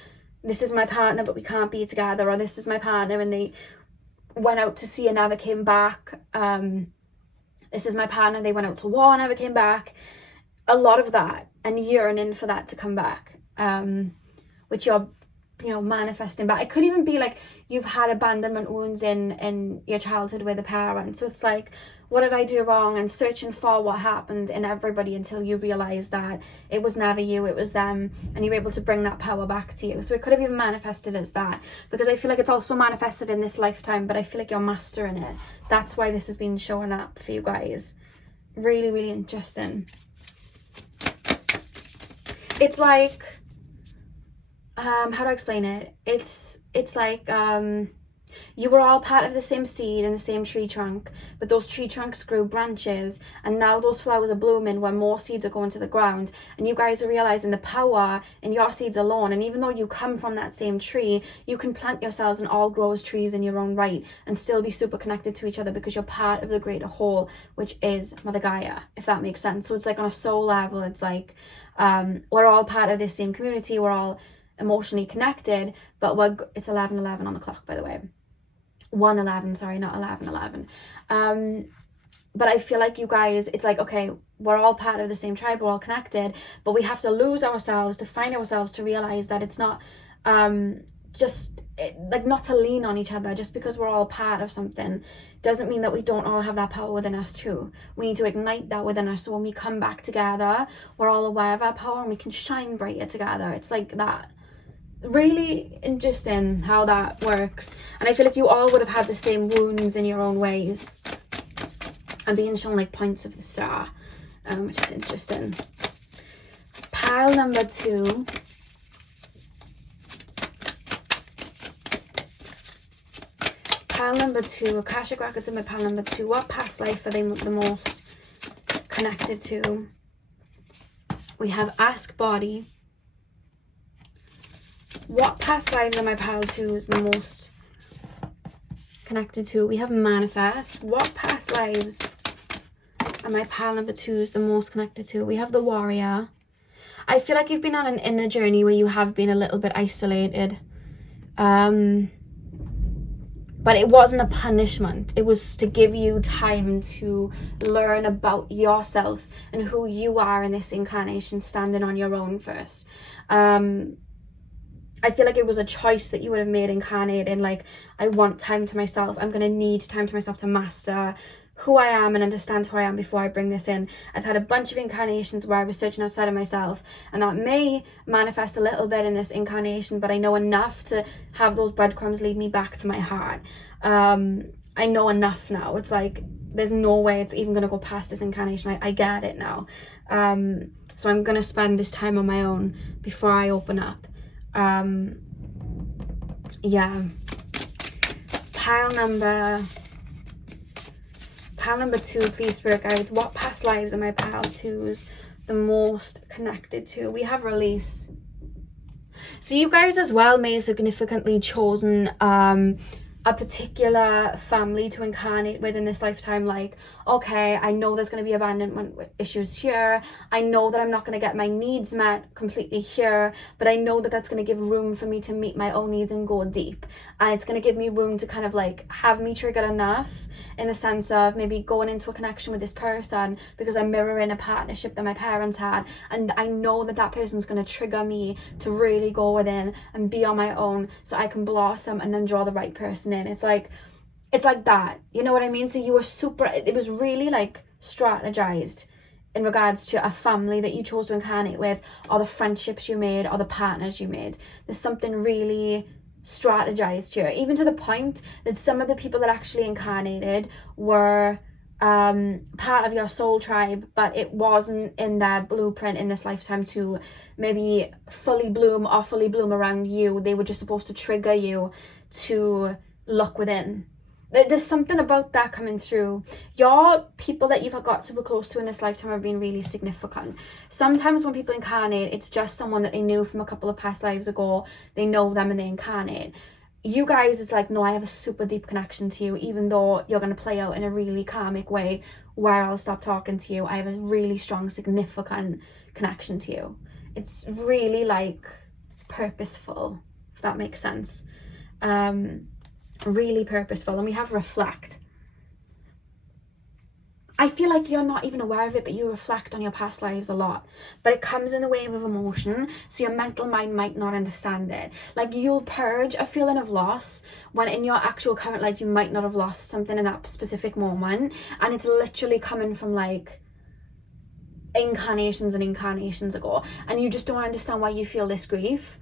this is my partner but we can't be together, or this is my partner and they went out to sea and never came back. This is my partner, they went out to war, never came back. A lot of that, and yearning for that to come back, which you're, you know, manifesting back. It could even be like you've had abandonment wounds in your childhood with a parent. So it's like, what did I do wrong? And searching for what happened in everybody until you realize that it was never you, it was them, and you're able to bring that power back to you. So it could have even manifested as that, because I feel like it's also manifested in this lifetime, but I feel like you're mastering it. That's why this has been showing up for you guys. Really, really interesting. It's like, how do I explain it? It's like you were all part of the same seed in the same tree trunk, but those tree trunks grew branches, and now those flowers are blooming where more seeds are going to the ground, and you guys are realizing the power in your seeds alone. And even though you come from that same tree, you can plant yourselves and all grow as trees in your own right and still be super connected to each other, because you're part of the greater whole, which is Mother Gaia, if that makes sense. So it's like on a soul level, it's like we're all part of this same community, we're all emotionally connected, but it's 11:11 on the clock, by the way. 1:11, sorry, not 11:11. But I feel like you guys, it's like, okay, we're all part of the same tribe, we're all connected, but we have to lose ourselves to find ourselves, to realize that it's not like not to lean on each other. Just because we're all part of something doesn't mean that we don't all have that power within us too. We need to ignite that within us, so when we come back together, we're all aware of our power and we can shine brighter together. It's like that. Really interesting how that works. And I feel like you all would have had the same wounds in your own ways. I'm being shown like points of the star, which is interesting. Pile number 2. Pile number 2, Akashic Records in my pile number 2. What past life are they the most connected to? We have Ask Body. What past lives are my pile 2s the most connected to? We have Manifest. What past lives are my pile number 2s the most connected to? We have the Warrior. I feel like you've been on an inner journey where you have been a little bit isolated. But it wasn't a punishment. It was to give you time to learn about yourself and who you are in this incarnation, standing on your own first. I feel like it was a choice that you would have made incarnating, like, I want time to myself. I'm going to need time to myself to master who I am and understand who I am before I bring this in. I've had a bunch of incarnations where I was searching outside of myself, and that may manifest a little bit in this incarnation, but I know enough to have those breadcrumbs lead me back to my heart. I know enough now. It's like, there's no way it's even going to go past this incarnation. I get it now. So I'm going to spend this time on my own before I open up. Yeah. Pile number pile number 2, please, spirit guides. What past lives are my pile 2s the most connected to? We have release. So you guys as well may have significantly chosen a particular family to incarnate with in this lifetime. Like, okay, I know there's going to be abandonment issues here. I know that I'm not going to get my needs met completely here, but I know that that's going to give room for me to meet my own needs and go deep. And it's going to give me room to kind of like have me triggered enough in the sense of maybe going into a connection with this person because I'm mirroring a partnership that my parents had. And I know that that person's going to trigger me to really go within and be on my own so I can blossom and then draw the right person in. It's like that, you know what I mean? So you were it was really like strategized in regards to a family that you chose to incarnate with, or the friendships you made, or the partners you made. There's something really strategized here, even to the point that some of the people that actually incarnated were part of your soul tribe, but it wasn't in their blueprint in this lifetime to maybe fully bloom around you. They were just supposed to trigger you to look within. There's something about that coming through. Your people that you've got super close to in this lifetime have been really significant. Sometimes when people incarnate, it's just someone that they knew from a couple of past lives ago. They know them and they incarnate. You guys, it's like, no, I have a super deep connection to you, even though you're going to play out in a really karmic way where I'll stop talking to you. I have a really strong, significant connection to you. It's really like purposeful, if that makes sense. Really purposeful. And we have reflect. I feel like you're not even aware of it, but you reflect on your past lives a lot. But it comes in the wave of emotion, so your mental mind might not understand it. Like, you'll purge a feeling of loss when in your actual current life you might not have lost something in that specific moment, and it's literally coming from like incarnations and incarnations ago, and you just don't understand why you feel this grief,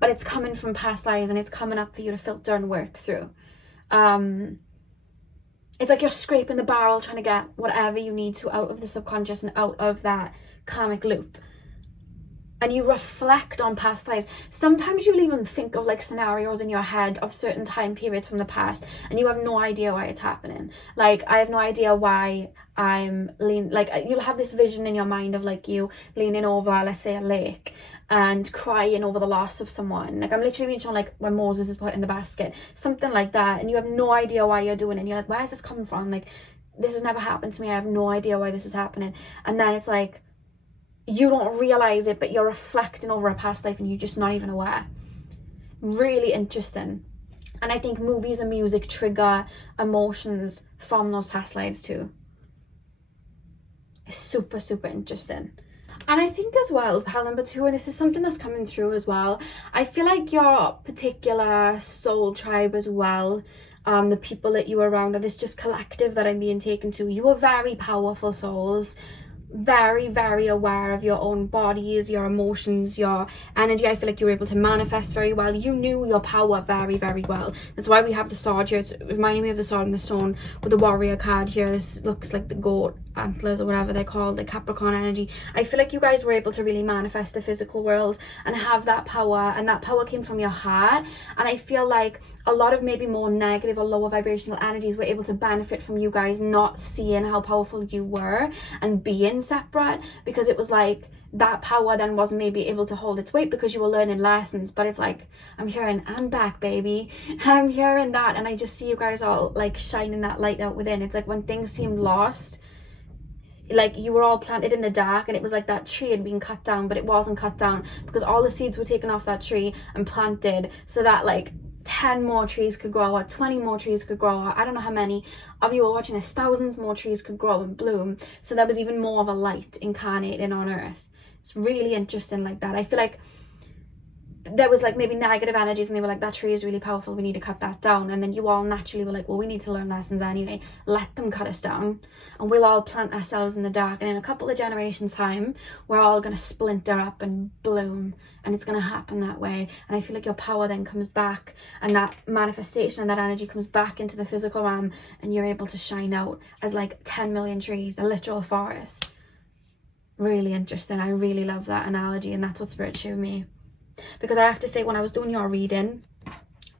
but it's coming from past lives and it's coming up for you to filter and work through. It's like you're scraping the barrel trying to get whatever you need to out of the subconscious and out of that karmic loop. And you reflect on past lives. Sometimes you'll even think of like scenarios in your head of certain time periods from the past, and you have no idea why it's happening. Like, I have no idea why I'm you'll have this vision in your mind of like you leaning over, let's say, a lake and crying over the loss of someone. Like, I'm literally being shown like when Moses is put in the basket, something like that, and you have no idea why you're doing it. And you're like, where is this coming from? Like, this has never happened to me. I have no idea why this is happening. And then it's like, you don't realize it, but you're reflecting over a past life and you're just not even aware. Really interesting. And I think movies and music trigger emotions from those past lives too. It's super, super interesting. And I think as well, pile number 2, and this is something that's coming through as well, I feel like your particular soul tribe as well, the people that you were around, or this just collective that I'm being taken to, you are very powerful souls, very, very aware of your own bodies, your emotions, your energy. I feel like you were able to manifest very well. You knew your power very, very well. That's why we have the sword here. It's reminding me of the sword and the stone with the warrior card here. This looks like the goat antlers or whatever they're called, the Capricorn energy. I feel like you guys were able to really manifest the physical world and have that power, and that power came from your heart. And I feel like a lot of maybe more negative or lower vibrational energies were able to benefit from you guys not seeing how powerful you were and being separate, because it was like that power then wasn't maybe able to hold its weight because you were learning lessons. But it's like, I'm hearing, I'm back, baby. I'm hearing that, and I just see you guys all like shining that light out within. It's like when things seemed lost, like you were all planted in the dark, and it was like that tree had been cut down, but it wasn't cut down because all the seeds were taken off that tree and planted so that like 10 more trees could grow, or 20 more trees could grow, or I don't know how many of you are watching this, thousands more trees could grow and bloom, so there was even more of a light incarnated on earth. It's really interesting like that. I feel like there was like maybe negative energies and they were like, that tree is really powerful, we need to cut that down. And then you all naturally were like, well, we need to learn lessons anyway, let them cut us down and we'll all plant ourselves in the dark, and in a couple of generations time we're all going to splinter up and bloom, and it's going to happen that way. And I feel like your power then comes back, and that manifestation and that energy comes back into the physical realm, and you're able to shine out as like 10 million trees, a literal forest. Really interesting. I really love that analogy, and that's what Spirit showed me. Because I have to say, when I was doing your reading,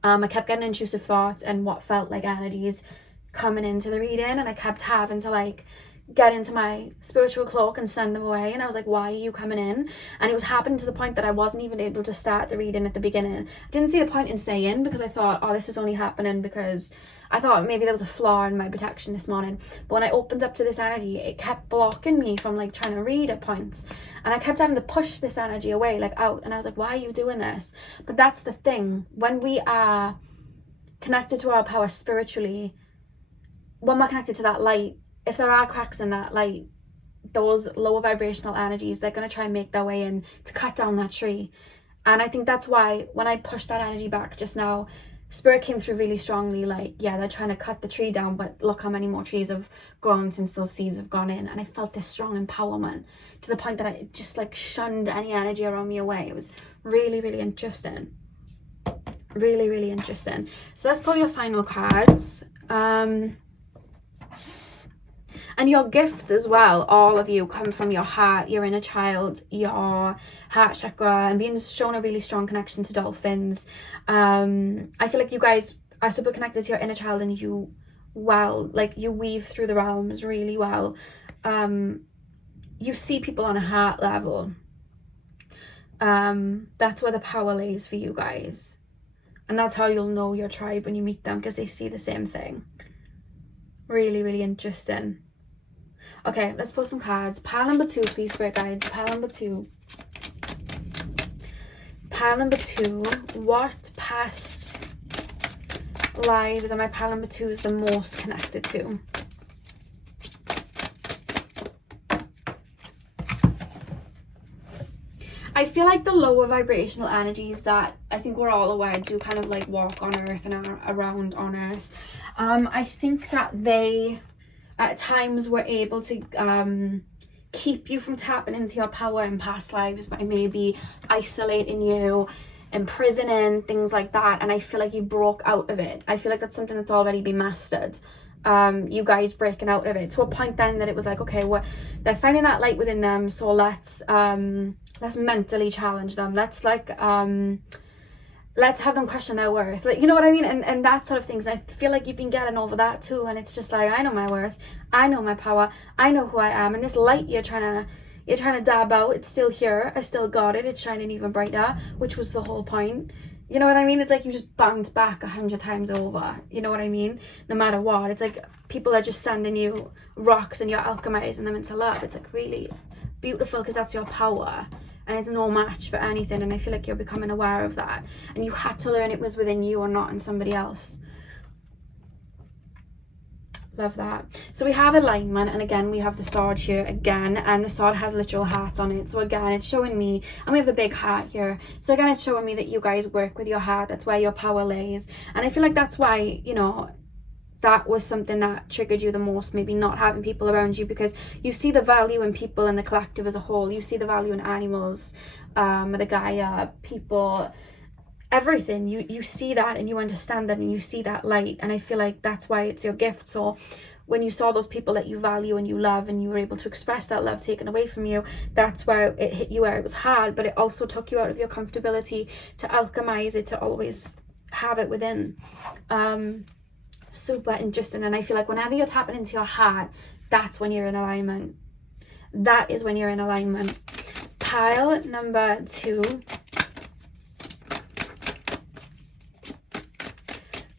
I kept getting intrusive thoughts and what felt like energies coming into the reading, and I kept having to like get into my spiritual cloak and send them away, and I was like, why are you coming in? And it was happening to the point that I wasn't even able to start the reading at the beginning. I didn't see the point in saying, because I thought, oh, this is only happening because I thought maybe there was a flaw in my protection this morning. But when I opened up to this energy, it kept blocking me from like trying to read at points, and I kept having to push this energy away, like out, and I was like, why are you doing this? But that's the thing, when we are connected to our power spiritually, when we're connected to that light, if there are cracks in that light, those lower vibrational energies, they're going to try and make their way in to cut down that tree. And I think that's why when I pushed that energy back just now, Spirit came through really strongly, like, yeah, they're trying to cut the tree down, but look how many more trees have grown since those seeds have gone in. And I felt this strong empowerment to the point that I just like shunned any energy around me away. It was really, really interesting. Really, really interesting. So let's pull your final cards. And your gifts as well, all of you, come from your heart, your inner child, your heart chakra, and being shown a really strong connection to dolphins. I feel like you guys are super connected to your inner child, and you, well, like you weave through the realms really well. You see people on a heart level. That's where the power lays for you guys. And that's how you'll know your tribe when you meet them, because they see the same thing. Really, really interesting. Okay, let's pull some cards. Pile number 2, please, Spirit Guides. Pile number 2. Pile number 2. What past lives are my pile number 2s the most connected to? I feel like the lower vibrational energies that I think we're all aware do kind of like walk on Earth and are around on Earth. I think that they at times were able to keep you from tapping into your power in past lives by maybe isolating you, imprisoning, things like that. And I feel like you broke out of it. I feel like that's something that's already been mastered. You guys breaking out of it to a point then that it was like, okay, well, they're finding that light within them, so let's mentally challenge them. Let's have them question their worth, like, you know what I mean, and that sort of things. I feel like you've been getting over that too, and it's just like, I know my worth, I know my power, I know who I am, and this light you're trying to dab out, it's still here, I still got it, it's shining even brighter, which was the whole point. You know what I mean? It's like you just bounce back 100 times over. You know what I mean? No matter what, it's like people are just sending you rocks and you're alchemizing them into love. It's like really beautiful, because that's your power. And it's no match for anything, and I feel like you're becoming aware of that. And you had to learn it was within you or not in somebody else. Love that. So we have alignment, and again we have the sword here again, and the sword has literal hearts on it. So again, it's showing me, and we have the big heart here. So again, it's showing me that you guys work with your heart. That's where your power lays. And I feel like that's why, you know, that was something that triggered you the most, maybe not having people around you, because you see the value in people and the collective as a whole. You see the value in animals, the Gaia, people, everything. You see that, and you understand that, and you see that light. And I feel like that's why it's your gift. So when you saw those people that you value and you love, and you were able to express that love taken away from you, that's where it hit you, where it was hard. But it also took you out of your comfortability to alchemize it, to always have it within. Super interesting. And I feel like whenever you're tapping into your heart, that's when you're in alignment. That is when you're in alignment. Pile number 2.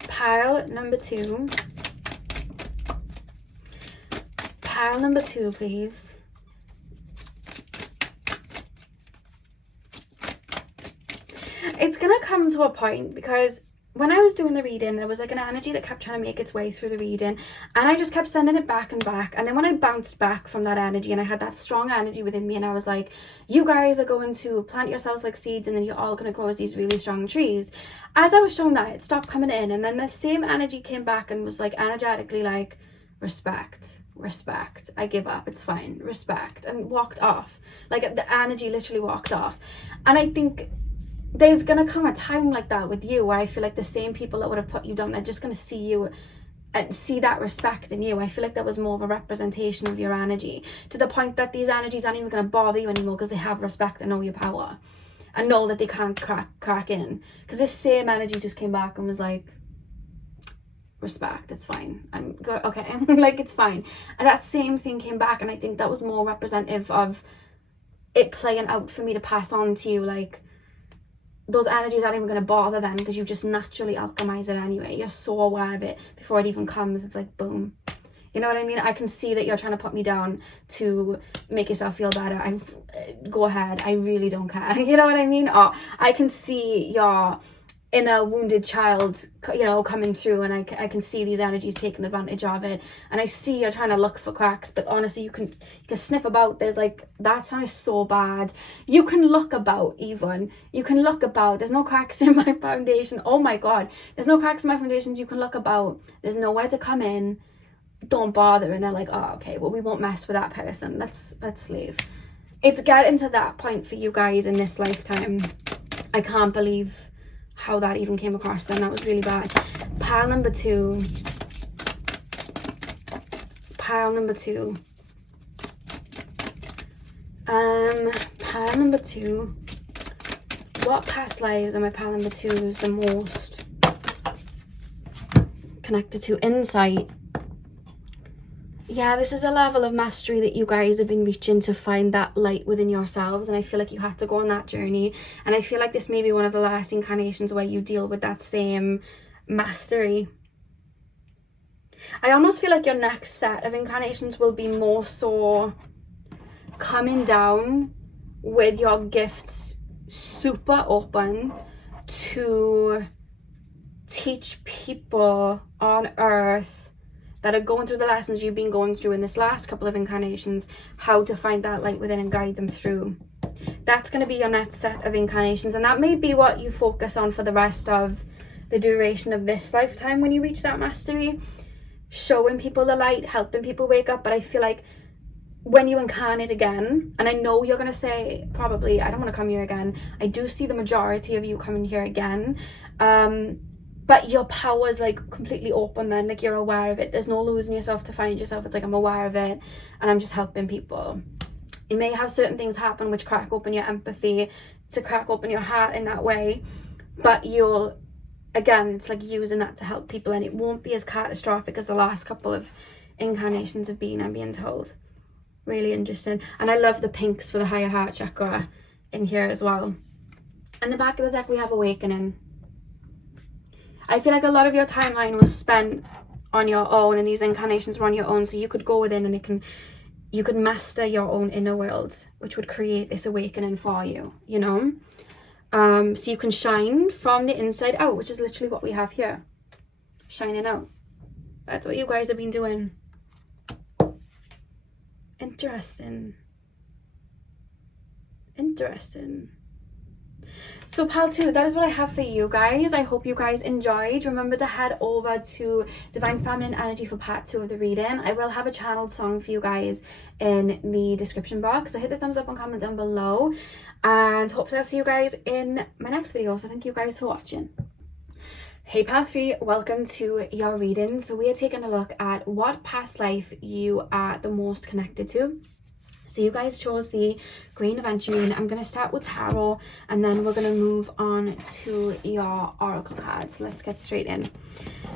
Pile number 2. Pile number 2, please. It's gonna come to a point, because when I was doing the reading, there was like an energy that kept trying to make its way through the reading, and I just kept sending it back and back. And then when I bounced back from that energy, and I had that strong energy within me, and I was like, you guys are going to plant yourselves like seeds, and then you're all going to grow as these really strong trees. As I was shown that, it stopped coming in, and then the same energy came back and was like energetically like, respect, I give up, it's fine, respect, and walked off. Like the energy literally walked off. And I think there's gonna come a time like that with you, where I feel like the same people that would have put you down, they're just gonna see you and see that respect in you. I feel like that was more of a representation of your energy, to the point that these energies aren't even gonna bother you anymore, because they have respect and know your power and know that they can't crack in. Because this same energy just came back and was like, respect, it's fine, I'm good, okay. Like, it's fine. And that same thing came back, and I think that was more representative of it playing out for me to pass on to you. Like, those energies aren't even going to bother then, because you just naturally alchemize it anyway. You're so aware of it before it even comes. It's like, boom. You know what I mean? I can see that you're trying to put me down to make yourself feel better. Go ahead. I really don't care. You know what I mean? Or I can see your inner wounded child, you know, coming through, and I can see these energies taking advantage of it. And I see you're trying to look for cracks, but honestly, you can sniff about. There's like, that sounds so bad. You can look about, even. You can look about. There's no cracks in my foundation. Oh my God. There's no cracks in my foundations. You can look about. There's nowhere to come in. Don't bother. And they're like, oh, okay, well, we won't mess with that person. Let's leave. It's getting to that point for you guys in this lifetime. I can't believe how that even came across then. That was really bad. Pile number two. Pile number two. Pile number two. What past lives are my pile number twos the most connected to? Insight. Yeah, this is a level of mastery that you guys have been reaching to find that light within yourselves, and I feel like you had to go on that journey, and I feel like this may be one of the last incarnations where you deal with that same mastery. I almost feel like your next set of incarnations will be more so coming down with your gifts super open to teach people on earth that are going through the lessons you've been going through in this last couple of incarnations, how to find that light within and guide them through. That's going to be your next set of incarnations, and that may be what you focus on for the rest of the duration of this lifetime when you reach that mastery, showing people the light, helping people wake up. But I feel like when you incarnate again, and I know you're going to say probably, I don't want to come here again. I do see the majority of you coming here again. But your power is like completely open then, like you're aware of it. There's no losing yourself to find yourself. It's like, I'm aware of it and I'm just helping people. You may have certain things happen which crack open your empathy, to crack open your heart in that way. But you'll, again, it's like using that to help people, and it won't be as catastrophic as the last couple of incarnations have been, I'm being told. Really interesting. And I love the pinks for the higher heart chakra in here as well. In the back of the deck, we have Awakening. I feel like a lot of your timeline was spent on your own, and these incarnations were on your own, so you could go within and you could master your own inner world, which would create this awakening for you, you know? So you can shine from the inside out, which is literally what we have here. Shining out. That's what you guys have been doing. Interesting. Interesting. So pile 2, that is what I have for you guys. I hope you guys enjoyed. Remember to head over to Divine Feminine Energy for part 2 of the reading. I will have a channeled song for you guys in the description box, so hit the thumbs up and comment down below, and hopefully I'll see you guys in my next video. So thank you guys for watching. Hey pile 3, welcome to your reading. So we are taking a look at what past life you are the most connected to. So you guys chose the Green Aventurine. I'm going to start with Tarot, and then we're going to move on to your Oracle cards. Let's get straight in.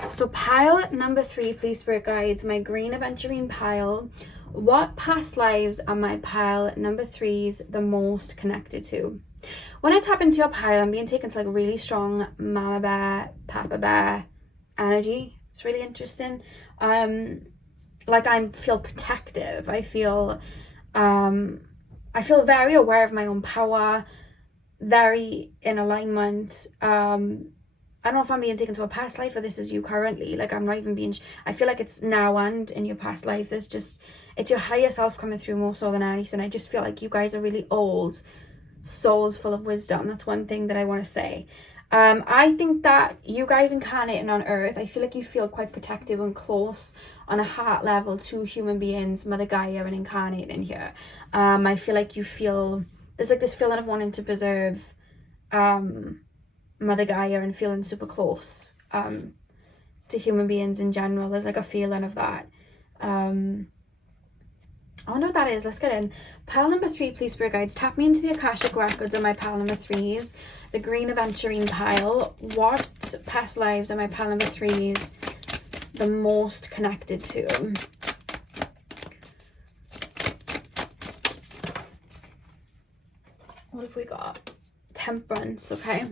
So pile number 3, please Spirit Guides, my Green Aventurine pile. What past lives are my pile number 3s the most connected to? When I tap into your pile, I'm being taken to like really strong Mama Bear, Papa Bear energy. It's really interesting. Like I feel protective. I feel very aware of my own power, very in alignment. I don't know if I'm being taken to a past life or this is you currently. Like I'm not even being, I feel like it's now and in your past life. There's just, it's your higher self coming through more so than anything. I just feel like you guys are really old souls full of wisdom. That's one thing that I want to say. I think that you guys incarnating on earth, I feel like you feel quite protective and close on a heart level to human beings, Mother Gaia, and incarnating here. I feel like you feel, there's like this feeling of wanting to preserve Mother Gaia and feeling super close to human beings in general. There's like a feeling of that. I wonder what that is. Let's get in. Pile number 3, please Spirit Guides. Tap me into the Akashic Records on my pile number 3s. The Green Aventurine pile. What past lives are my pile number 3s the most connected to? What have we got? Temperance, okay.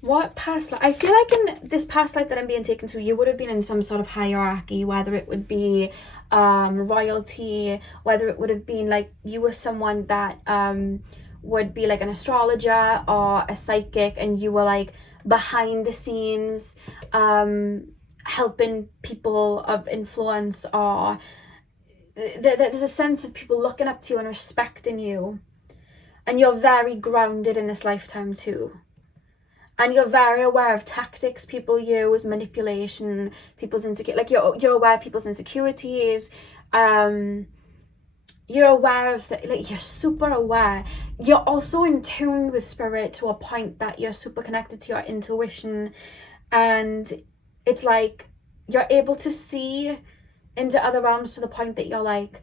What past life? I feel like in this past life that I'm being taken to, you would have been in some sort of hierarchy, whether it would be royalty, whether it would have been like you were someone that would be like an astrologer or a psychic, and you were like behind the scenes helping people of influence, or there's a sense of people looking up to you and respecting you, and you're very grounded in this lifetime too. And you're very aware of tactics people use, manipulation, people's like you're aware of people's insecurities. You're aware of like you're super aware. You're also in tune with spirit to a point that you're super connected to your intuition, and it's like you're able to see into other realms to the point that you're like,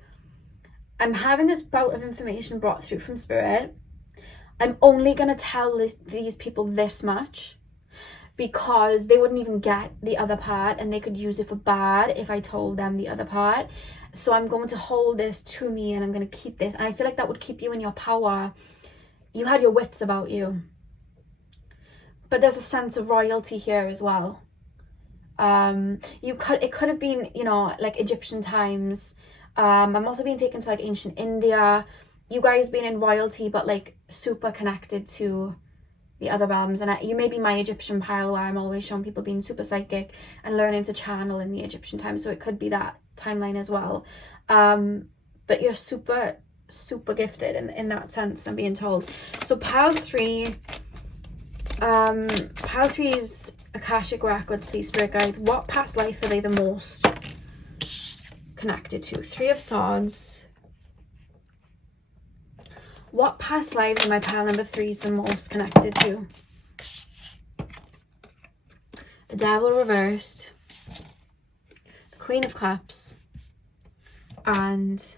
I'm having this bout of information brought through from spirit. I'm only going to tell these people this much because they wouldn't even get the other part, and they could use it for bad if I told them the other part. So I'm going to hold this to me, and I'm going to keep this. And I feel like that would keep you in your power. You had your wits about you. But there's a sense of royalty here as well. It could have been, you know, like Egyptian times. I'm also being taken to like ancient India. You guys being in royalty, but like super connected to the other realms. And you may be my Egyptian pile, where I'm always showing people being super psychic and learning to channel in the Egyptian time. So it could be that timeline as well. But you're super, super gifted in that sense, I'm being told. So pile 3, pile 3's Akashic Records, please, Spirit Guides. What past life are they the most connected to? 3 of Swords. What past lives are my pile number 3s the most connected to? The Devil reversed, the Queen of Cups, and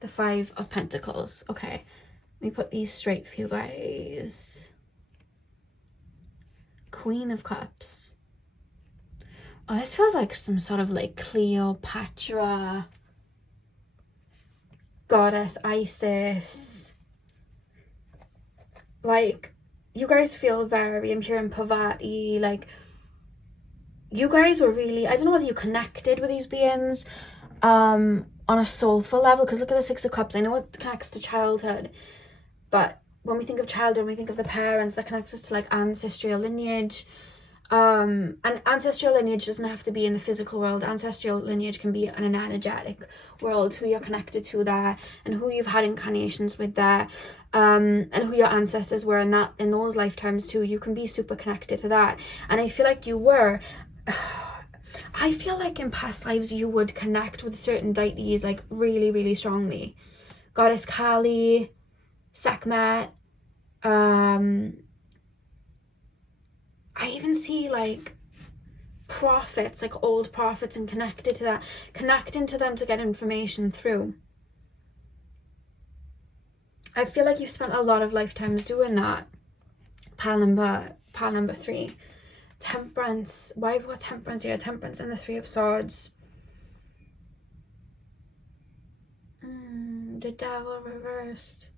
the 5 of Pentacles. Okay, let me put these straight for you guys. Queen of Cups. Oh, this feels like some sort of like Cleopatra, Goddess Isis. Like, you guys feel very impure and Parvati. Like, you guys were really, I don't know whether you connected with these beings on a soulful level, because look at the 6 of Cups. I know it connects to childhood, but when we think of childhood, we think of the parents, that connects us to like ancestral lineage. And ancestral lineage doesn't have to be in the physical world. Ancestral lineage can be in an energetic world, who you're connected to there, and who you've had incarnations with there, and who your ancestors were in those lifetimes too. You can be super connected to that. And I feel like you were, I feel like in past lives you would connect with certain deities like really, really strongly. Goddess Kali, Sekhmet, I even see like prophets, like old prophets, and connected to that, connecting to them to get information through. I feel like you've spent a lot of lifetimes doing that. Pile number 3. Temperance. Why have we got Temperance here? Temperance and the 3 of Swords. The Devil reversed.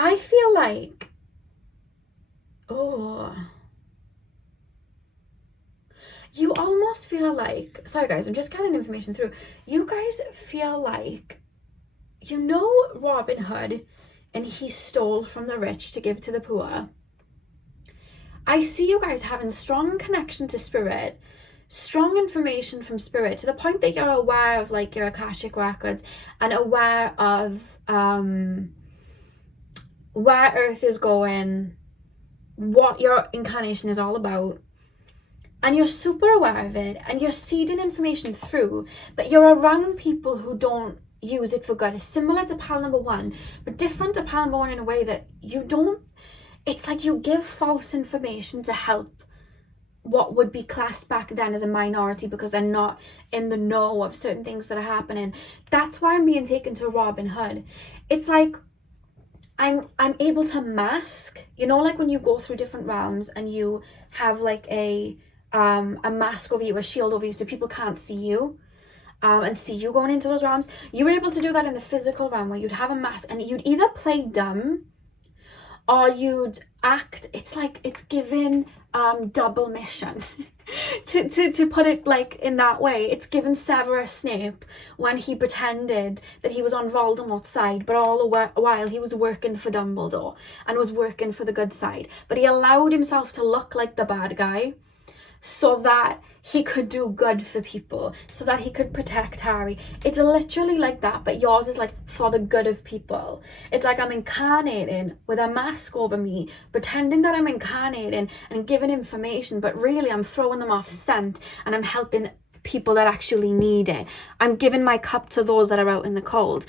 I feel like, you almost feel like, sorry guys, I'm just getting information through. You guys feel like, you know Robin Hood, and he stole from the rich to give to the poor. I see you guys having strong connection to spirit, strong information from spirit, to the point that you're aware of like your Akashic records, and aware of where Earth is going, what your incarnation is all about, and you're super aware of it, and you're seeding information through, but you're around people who don't use it for good. It's similar to pile number 1, but different to pile number 1 in a way that you don't, it's like you give false information to help what would be classed back then as a minority, because they're not in the know of certain things that are happening. That's why I'm being taken to Robin Hood. It's like, I'm able to mask, you know, like when you go through different realms and you have like a mask over you, a shield over you, so people can't see you. And see you going into those realms. You were able to do that in the physical realm, where you'd have a mask and you'd either play dumb or you'd act. It's like, it's given double mission. to put it like in that way, it's given Severus Snape when he pretended that he was on Voldemort's side, but all the while he was working for Dumbledore and was working for the good side. But he allowed himself to look like the bad guy so that he could do good for people, so that he could protect Harry. It's literally like that, but yours is like for the good of people. It's like I'm incarnating with a mask over me, pretending that I'm incarnating and giving information, but really I'm throwing them off scent and I'm helping people that actually need it. I'm giving my cup to those that are out in the cold.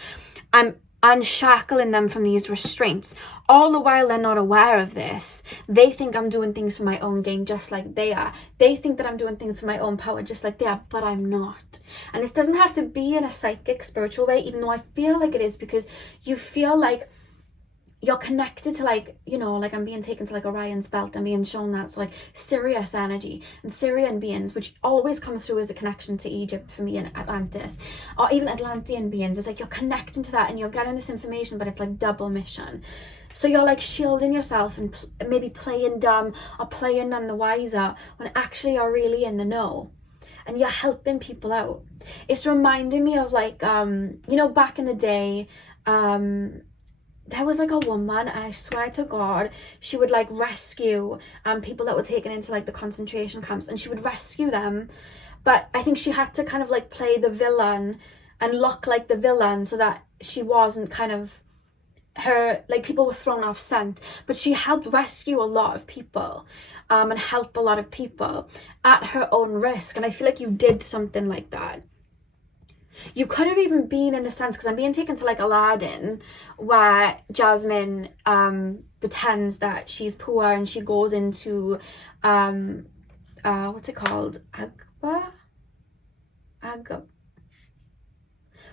I'm unshackling them from these restraints. All the while they're not aware of this. They think I'm doing things for my own gain just like they are. They think that I'm doing things for my own power just like they are, but I'm not. And this doesn't have to be in a psychic, spiritual way, even though I feel like it is, because you feel like you're connected to, like, you know, like I'm being taken to like Orion's belt. I'm being shown that. So like Sirius energy and Syrian beings, which always comes through as a connection to Egypt for me and Atlantis, or even Atlantean beings. It's like you're connecting to that and you're getting this information, but it's like double mission. So you're like shielding yourself and maybe playing dumb or playing none the wiser when actually you're really in the know. And you're helping people out. It's reminding me of like, you know, back in the day, there was like a woman, I swear to God, she would like rescue people that were taken into like the concentration camps, and she would rescue them. But I think she had to kind of like play the villain and look like the villain so that she wasn't kind of her, like people were thrown off scent. But she helped rescue a lot of people and help a lot of people at her own risk. And I feel like you did something like that. You could have even been, in a sense, because I'm being taken to like Aladdin, where Jasmine pretends that she's poor and she goes into what's it called?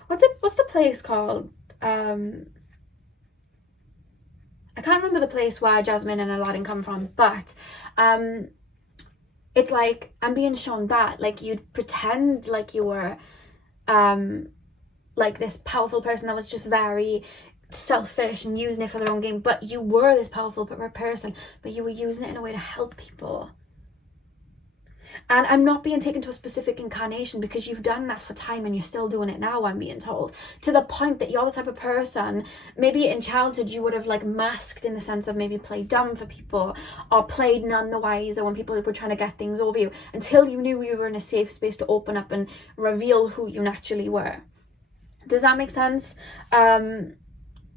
What's the place called? I can't remember the place where Jasmine and Aladdin come from, but it's like I'm being shown that like you'd pretend like you were like this powerful person that was just very selfish and using it for their own gain, but you were this powerful person, but you were using it in a way to help people. And I'm not being taken to a specific incarnation, because you've done that for time and you're still doing it now, I'm being told, to the point that you're the type of person, maybe in childhood you would have like masked, in the sense of maybe played dumb for people or played none the wiser when people were trying to get things over you, until you knew you were in a safe space to open up and reveal who you naturally were. Does that make sense?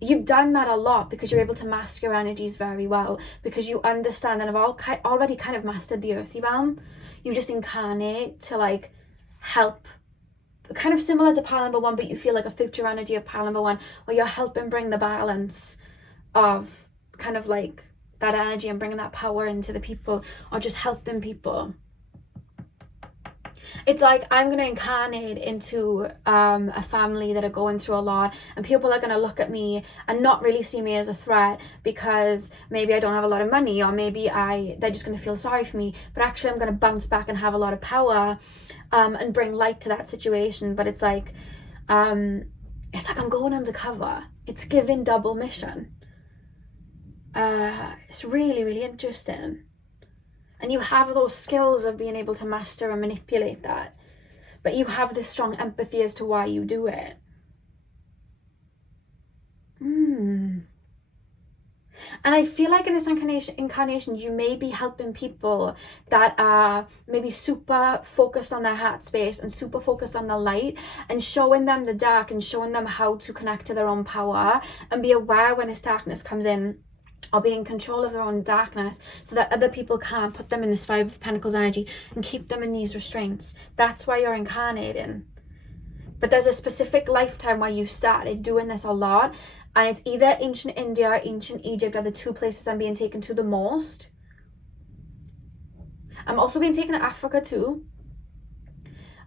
You've done that a lot because you're able to mask your energies very well, because you understand and have already kind of mastered the earthy realm. You just incarnate to like help, kind of similar to pile number one, but you feel like a future energy of pile number one, where you're helping bring the balance of kind of like that energy and bringing that power into the people, or just helping people. It's like I'm going to incarnate into a family that are going through a lot, and people are going to look at me and not really see me as a threat, because maybe I don't have a lot of money, or maybe they're just going to feel sorry for me, but actually I'm going to bounce back and have a lot of power and bring light to that situation. But it's like I'm going undercover. It's giving double mission. It's really, really interesting. And you have those skills of being able to master and manipulate that. But you have this strong empathy as to why you do it. And I feel like in this incarnation, you may be helping people that are maybe super focused on their heart space and super focused on the light, and showing them the dark and showing them how to connect to their own power and be aware when this darkness comes in, or be in control of their own darkness, so that other people can't put them in this Five of Pentacles energy and keep them in these restraints. That's why you're incarnating. But there's a specific lifetime where you started doing this a lot, and it's either ancient India or ancient Egypt are the two places I'm being taken to the most. I'm also being taken to Africa too.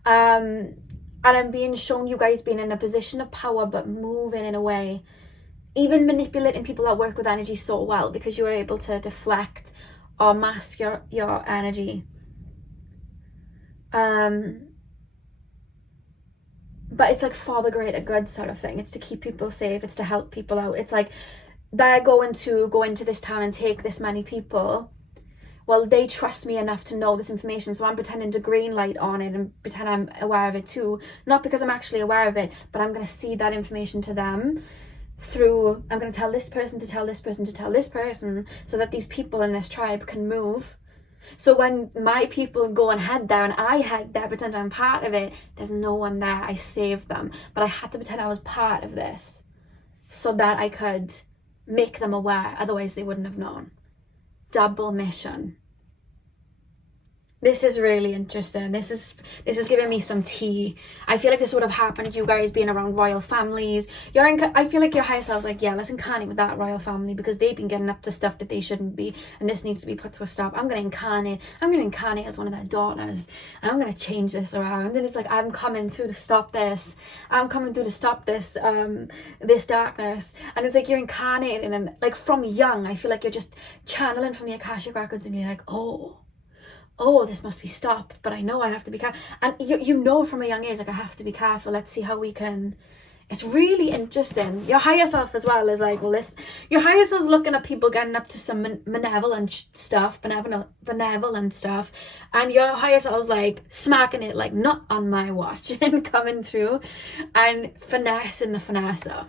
And I'm being shown you guys being in a position of power, but moving in a way even manipulating people that work with energy so well, because you're able to deflect or mask your energy. But it's like for the greater good sort of thing. It's to keep people safe. It's to help people out. It's like they're going to go into this town and take this many people. Well, they trust me enough to know this information, so I'm pretending to green light on it and pretend I'm aware of it too. Not because I'm actually aware of it, but I'm going to see that information to them through, I'm going to tell this person to tell this person to tell this person, so that these people in this tribe can move. So when my people go and head there and I head there, pretend I'm part of it, there's no one there. I saved them. But I had to pretend I was part of this so that I could make them aware. Otherwise they wouldn't have known. Double mission. This is really interesting. This is giving me some tea. I feel like this would have happened, you guys being around royal families. I feel like your higher self's like, yeah, let's incarnate with that royal family because they've been getting up to stuff that they shouldn't be, and this needs to be put to a stop. I'm going to incarnate as one of their daughters, and I'm going to change this around. And it's like, I'm coming through to stop this. I'm coming through to stop this, this darkness. And it's like you're incarnating, and like from young, I feel like you're just channeling from your Akashic records, and you're like, oh, this must be stopped, but I know I have to be careful. And you know from a young age, like, I have to be careful. Let's see how we can. It's really interesting. Your higher self as well is like, well, your higher self's looking at people getting up to some benevolent stuff, and your higher self's like smacking it, like, not on my watch, and coming through and finessing the finesser.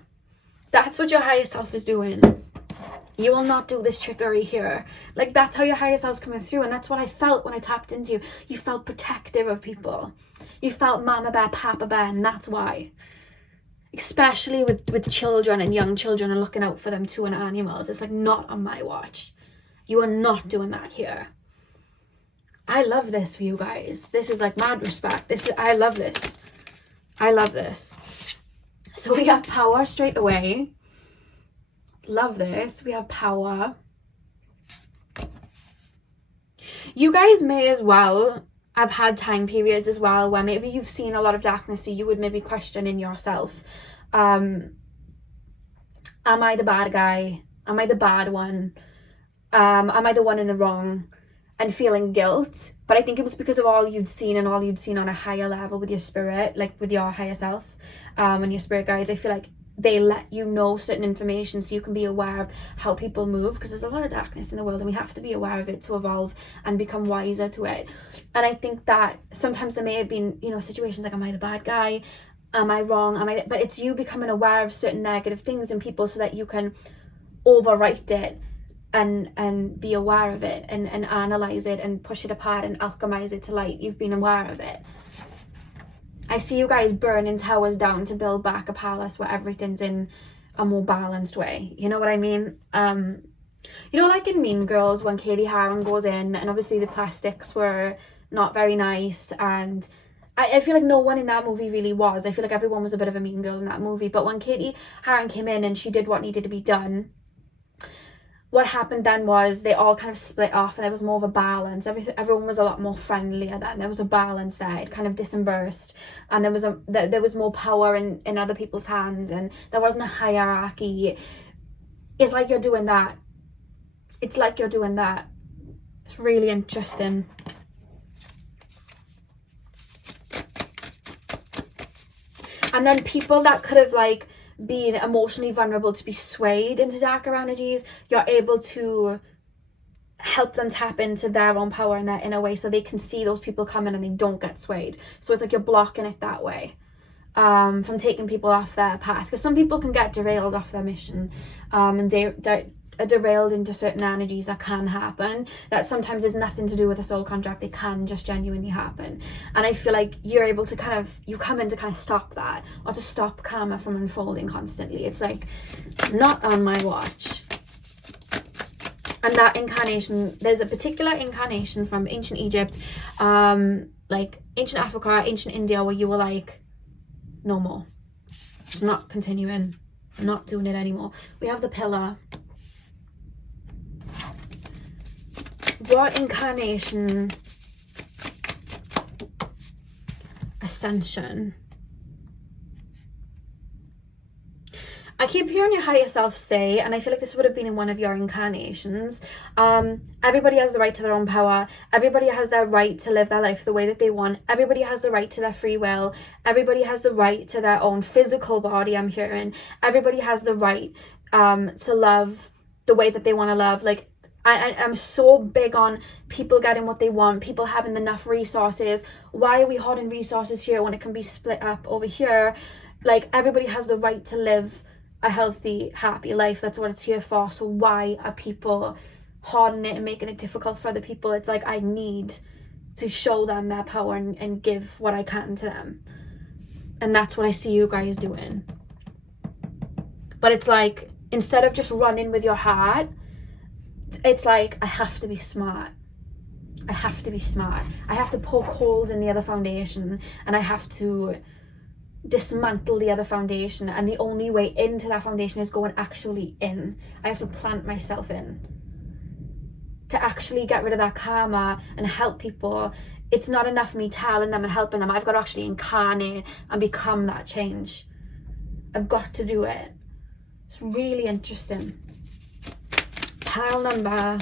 That's what your higher self is doing. You will not do this trickery here. Like, that's how your higher self's coming through. And that's what I felt when I tapped into you. You felt protective of people. You felt mama bear, papa bear, and that's why. Especially with children and young children, and looking out for them too, and animals. It's like, not on my watch. You are not doing that here. I love this for you guys. This is like mad respect. I love this. I love this. So we have power straight away. Love this. We have power. You guys may as well have had time periods as well where maybe you've seen a lot of darkness, so you would maybe question in yourself, am I the bad guy? Am I the bad one? Am I the one in the wrong? And feeling guilt. But I think it was because of all you'd seen, and all you'd seen on a higher level with your spirit, like with your higher self, and your spirit guides. I feel like they let you know certain information so you can be aware of how people move, because there's a lot of darkness in the world and we have to be aware of it to evolve and become wiser to it. And I think that sometimes there may have been, situations like, am I the bad guy? Am I wrong? But it's you becoming aware of certain negative things in people so that you can overwrite it and be aware of it and analyze it and push it apart and alchemize it to light. You've been aware of it. I see you guys burning towers down to build back a palace where everything's in a more balanced way. You know what I mean? Like in Mean Girls, when Katie Haring goes in, and obviously the plastics were not very nice, and I feel like no one in that movie really was. I feel like everyone was a bit of a mean girl in that movie. But when Katie Haring came in and she did what needed to be done, what happened then was they all kind of split off, and there was more of a balance. Everyone was a lot more friendlier then. There was a balance there. It kind of dispersed, and there was more power in other people's hands, and there wasn't a hierarchy. It's like you're doing that. It's really interesting. And then people that could have being emotionally vulnerable to be swayed into darker energies, you're able to help them tap into their own power and their inner way, so they can see those people coming and they don't get swayed. So it's like you're blocking it that way, from taking people off their path, because some people can get derailed off their mission, and derailed into certain energies that can happen, that sometimes is nothing to do with a soul contract. They can just genuinely happen. And I feel like you're able to you come in to kind of stop that, or to stop karma from unfolding constantly. It's like, not on my watch. And that incarnation, there's a particular incarnation from ancient Egypt, ancient Africa, ancient India, where you were like, no more. It's not continuing. I'm not doing it anymore. We have the pillar. What incarnation? Ascension. I keep hearing your higher self say, and I feel like this would have been in one of your incarnations, everybody has the right to their own power. Everybody has their right to live their life the way that they want. Everybody has the right to their free will. Everybody has the right to their own physical body, I'm hearing. Everybody has the right to love the way that they want to love. Like, I'm so big on people getting what they want, people having enough resources. Why are we hoarding resources here when it can be split up over here? Like, everybody has the right to live a healthy, happy life. That's what it's here for. So why are people hoarding it and making it difficult for other people? It's like, I need to show them their power and give what I can to them. And that's what I see you guys doing. But it's like, instead of just running with your heart, it's like, I have to be smart. I have to be smart. I have to poke holes in the other foundation, and I have to dismantle the other foundation, and the only way into that foundation is going actually in. I have to plant myself in to actually get rid of that karma and help people. It's not enough me telling them and helping them. I've got to actually incarnate and become that change. I've got to do it. It's really interesting. Pile number,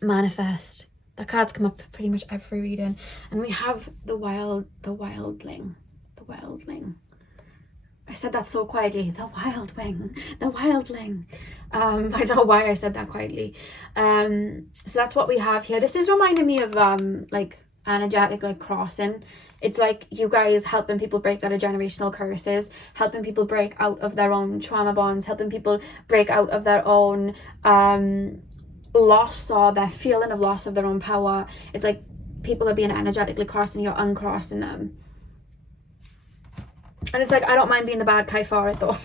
manifest. The cards come up pretty much every reading, and we have the wildling. I said that so quietly. The wildling. I don't know why I said that quietly. So that's what we have here. This is reminding me of like energetic, like crossing. It's like you guys helping people break out of generational curses, helping people break out of their own trauma bonds, helping people break out of their own loss or their feeling of loss of their own power. It's like people are being energetically crossed and you're uncrossing them. And it's like, I don't mind being the bad guy for it though.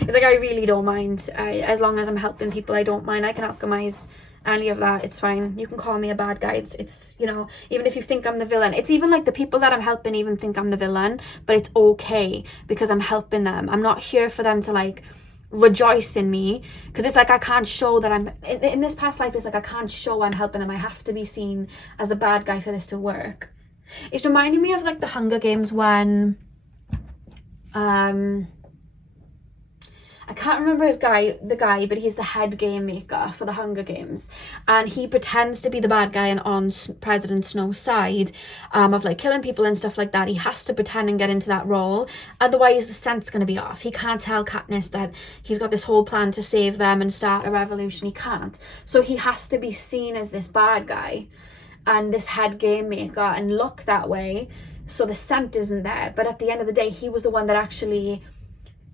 It's like, I really don't mind. As long as I'm helping people, I don't mind. I can alchemize any of that. It's fine. You can call me a bad guy. It's you know, even if you think I'm the villain. It's even like the people that I'm helping even think I'm the villain, but it's okay because I'm helping them. I'm not here for them to like rejoice in me, because it's like, I can't show that I'm in this past life. It's like, I can't show I'm helping them. I have to be seen as the bad guy for this to work. It's reminding me of like the Hunger Games when I can't remember the guy, but he's the head game maker for the Hunger Games, and he pretends to be the bad guy and on President Snow's side of like killing people and stuff like that. He has to pretend and get into that role, otherwise the scent's going to be off. He can't tell Katniss that he's got this whole plan to save them and start a revolution. He can't, so he has to be seen as this bad guy and this head game maker and look that way, so the scent isn't there. But at the end of the day, he was the one that actually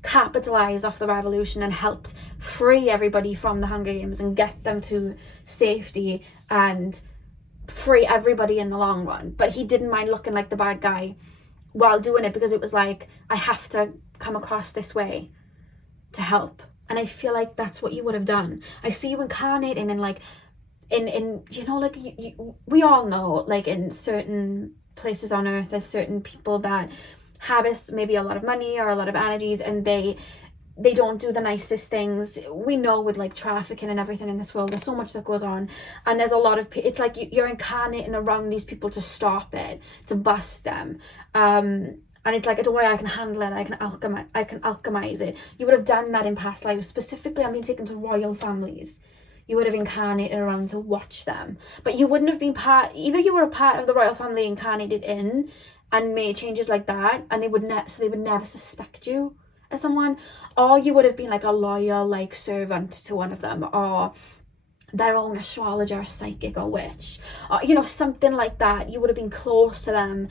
capitalized off the revolution and helped free everybody from the Hunger Games and get them to safety and free everybody in the long run. But he didn't mind looking like the bad guy while doing it, because it was like, I have to come across this way to help. And I feel like that's what you would have done. I see you incarnating in like in you know, like we all know, like in certain places on earth, there's certain people that harvest maybe a lot of money or a lot of energies, and they don't do the nicest things. We know with like trafficking and everything in this world, there's so much that goes on, and there's a lot of it's like you're incarnating around these people to stop it, to bust them, and it's like, don't worry, I can handle it, I can alchemize it. You would have done that in past lives. Specifically, I'm being taken to royal families. You would have incarnated around to watch them, but you wouldn't have been either you were a part of the royal family incarnated in and made changes like that, and they would never suspect you as someone, or you would have been like a loyal like servant to one of them, or their own astrologer, psychic, or witch, or you know, something like that. You would have been close to them,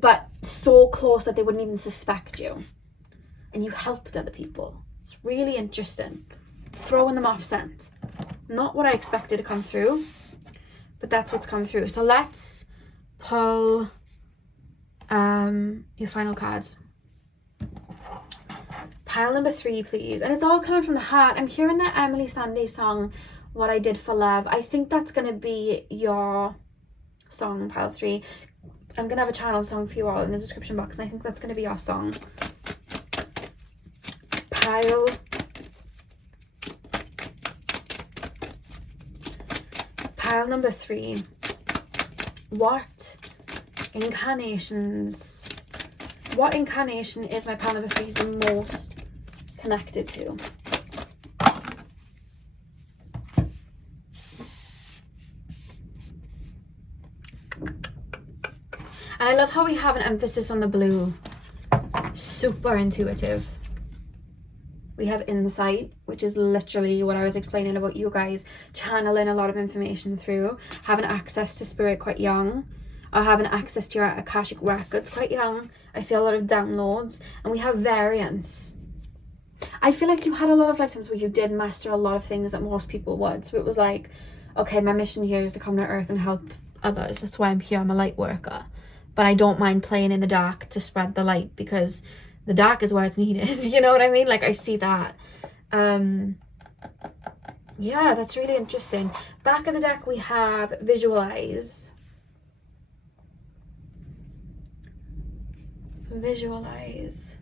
but so close that they wouldn't even suspect you, and you helped other people. It's really interesting. Throwing them off scent. Not what I expected to come through, but that's what's come through. So let's pull your final cards. Pile number 3, please. And it's all coming from the heart. I'm hearing that Emily Sandé song, What I Did for Love. I think that's going to be your song, pile 3. I'm going to have a channel song for you all in the description box, and I think that's going to be your song. Pile number 3. What incarnations What incarnation is my pile number 3 the most connected to? And I love how we have an emphasis on the blue. Super intuitive. We have insight, which is literally what I was explaining about you guys channeling a lot of information through, having access to spirit quite young, or having access to your Akashic records quite young. I see a lot of downloads. And we have variance. I feel like you had a lot of lifetimes where you did master a lot of things that most people would. So it was like, okay, my mission here is to come to Earth and help others. That's why I'm here. I'm a light worker. But I don't mind playing in the dark to spread the light, because the dark is where it's needed. You know what I mean? Like, I see that. Yeah, that's really interesting. Back of the deck, we have visualize. Visualize.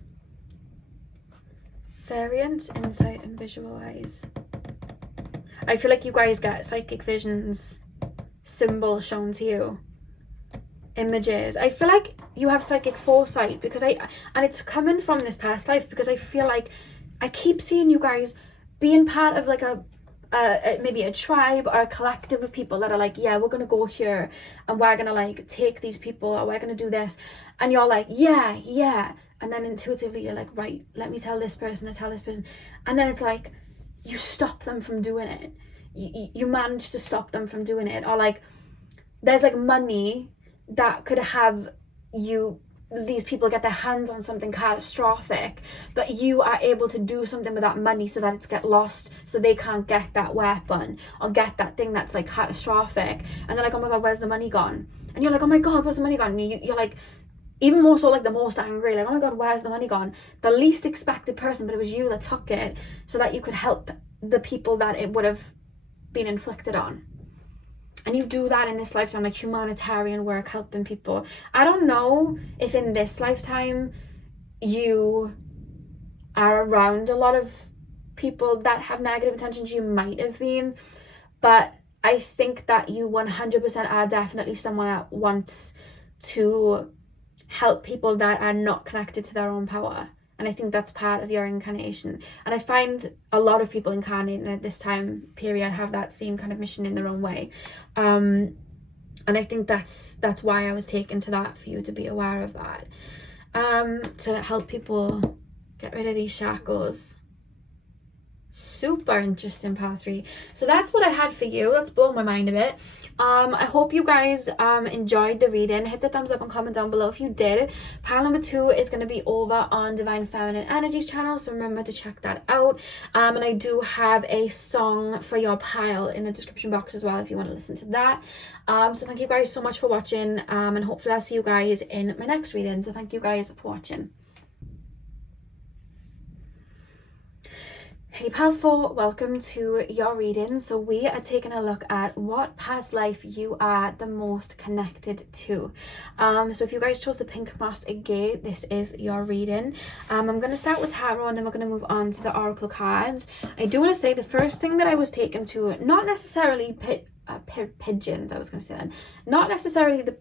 Variance, insight, and visualize. I feel like you guys get psychic visions, symbols shown to you. Images. I feel like you have psychic foresight, because and it's coming from this past life, because I feel like I keep seeing you guys being part of like maybe a tribe or a collective of people that are like, yeah, we're gonna go here and we're gonna like take these people, or we're gonna do this, and you're like, yeah, and then intuitively you're like, right, let me tell this person, and then it's like you stop them from doing it. You manage to stop them from doing it, or like there's like money that could have these people get their hands on something catastrophic, but you are able to do something with that money so that it's get lost, so they can't get that weapon or get that thing that's like catastrophic, and they're like, oh my god, where's the money gone? And you're like, oh my god, where's the money gone? And you're like, even more so, like the most angry, like, oh my god, where's the money gone? The least expected person, but it was you that took it so that you could help the people that it would have been inflicted on. And you do that in this lifetime, like humanitarian work, helping people. I don't know if in this lifetime you are around a lot of people that have negative intentions. You might have been, but I think that you 100% are definitely someone that wants to help people that are not connected to their own power. And I think that's part of your incarnation. And I find a lot of people incarnating at this time period have that same kind of mission in their own way. And I think that's why I was taken to that, for you to be aware of that. To help people get rid of these shackles. Super interesting, pile 3. So that's what I had for you. That's blown my mind a bit. I hope you guys enjoyed the reading. Hit the thumbs up and comment down below if you did. Pile number 2 is going to be over on Divine Feminine Energies channel, so remember to check that out. And I do have a song for your pile in the description box as well if you want to listen to that. So thank you guys so much for watching, and hopefully I'll see you guys in my next reading. So thank you guys for watching. Hey pile 4, welcome to your reading. So we are taking a look at what past life you are the most connected to. So if you guys chose the pink moss again, this is your reading. I'm going to start with tarot, and then we're going to move on to the oracle cards. I do want to say the first thing that I was taken to, not necessarily pigeons, I was going to say then, not necessarily the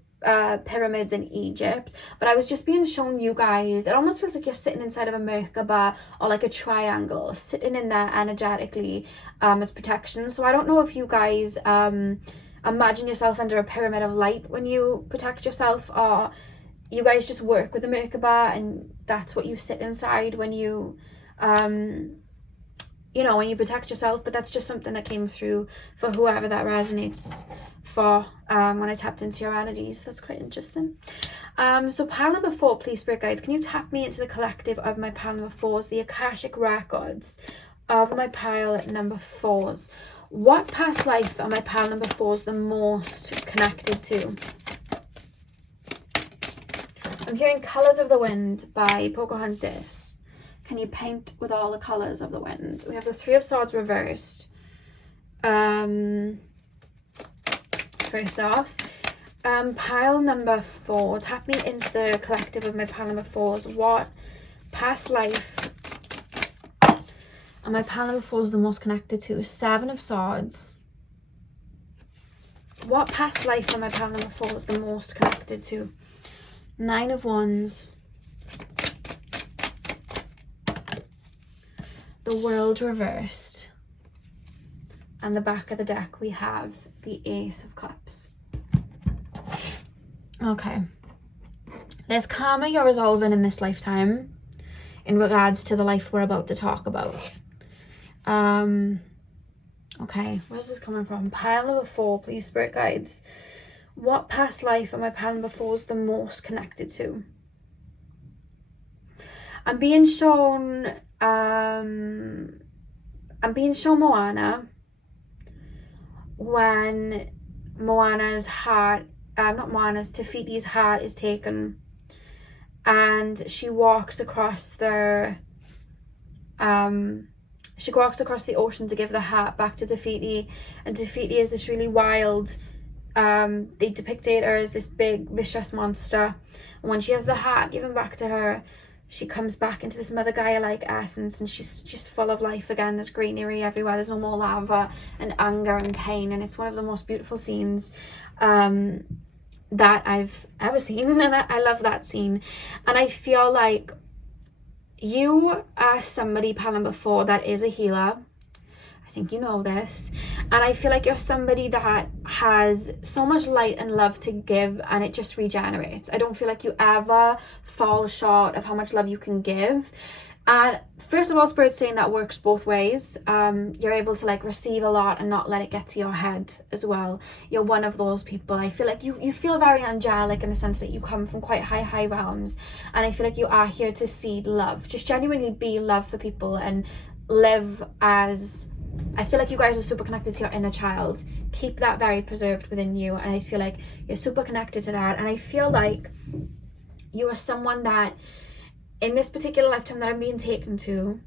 pyramids in Egypt, but I was just being shown you guys, it almost feels like you're sitting inside of a Merkaba or like a triangle, sitting in there energetically as protection. So I don't know if you guys imagine yourself under a pyramid of light when you protect yourself, or you guys just work with the Merkaba and that's what you sit inside when you when you protect yourself. But that's just something that came through for whoever that resonates for when I tapped into your energies. That's quite interesting. So pile number 4, please, spirit guides, can you tap me into the collective of my pile number 4s, the Akashic records of my pile number 4s. What past life are my pile number 4s the most connected to? I'm hearing Colours of the Wind by Pocahontas. Can you paint with all the colours of the wind? We have the 3 of Swords reversed. First off, pile number 4, tap me into the collective of my pile number 4s. What past life are my pile number 4s the most connected to? 7 of Swords. What past life are my pile number 4s the most connected to? 9 of Wands. the World reversed. And the back of the deck, we have the Ace of Cups. Okay. There's karma you're resolving in this lifetime in regards to the life we're about to talk about. Okay, where's this coming from? Pile number 4, please, Spirit Guides. What past life am I pile number 4's the most connected to? I'm being shown Moana, when Moana's heart, Tafiti's heart is taken, and she walks across the ocean to give the heart back to Tafiti, and Tafiti is this really wild, they depicted her as this big vicious monster, and when she has the heart given back to her, she comes back into this Mother Gaia-like essence, and she's just full of life again. There's greenery everywhere, there's no more lava and anger and pain, and it's one of the most beautiful scenes that I've ever seen, and I love that scene. And I feel like you are somebody, pile number 4, that is a healer. I think you know this, and I feel like you're somebody that has so much light and love to give, and it just regenerates. I don't feel like you ever fall short of how much love you can give. And first of all, Spirit's saying that works both ways. You're able to like receive a lot and not let it get to your head as well. You're one of those people. I feel like you feel very angelic in the sense that you come from quite high realms, and I feel like you are here to seed love, just genuinely be love for people and live as, I feel like you guys are super connected to your inner child. Keep that very preserved within you, and I feel like you're super connected to that. And I feel like you are someone that in this particular lifetime that I'm being taken to,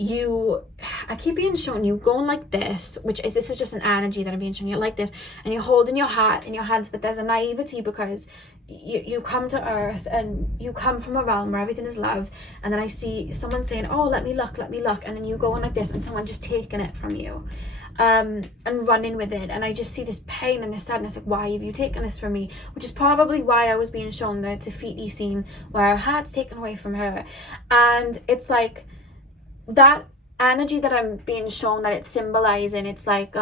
I keep being shown you going like this, which if this is just an energy that I'm being shown, you're like this, and you're holding your heart in your hands, but there's a naivety because you come to earth and you come from a realm where everything is love, and then I see someone saying, oh, let me look, and then you go on like this, and someone just taking it from you and running with it, and I just see this pain and this sadness, like, why have you taken this from me? Which is probably why I was being shown the Tafiti scene where her heart's taken away from her. And it's like that energy that I'm being shown that it's symbolizing, it's like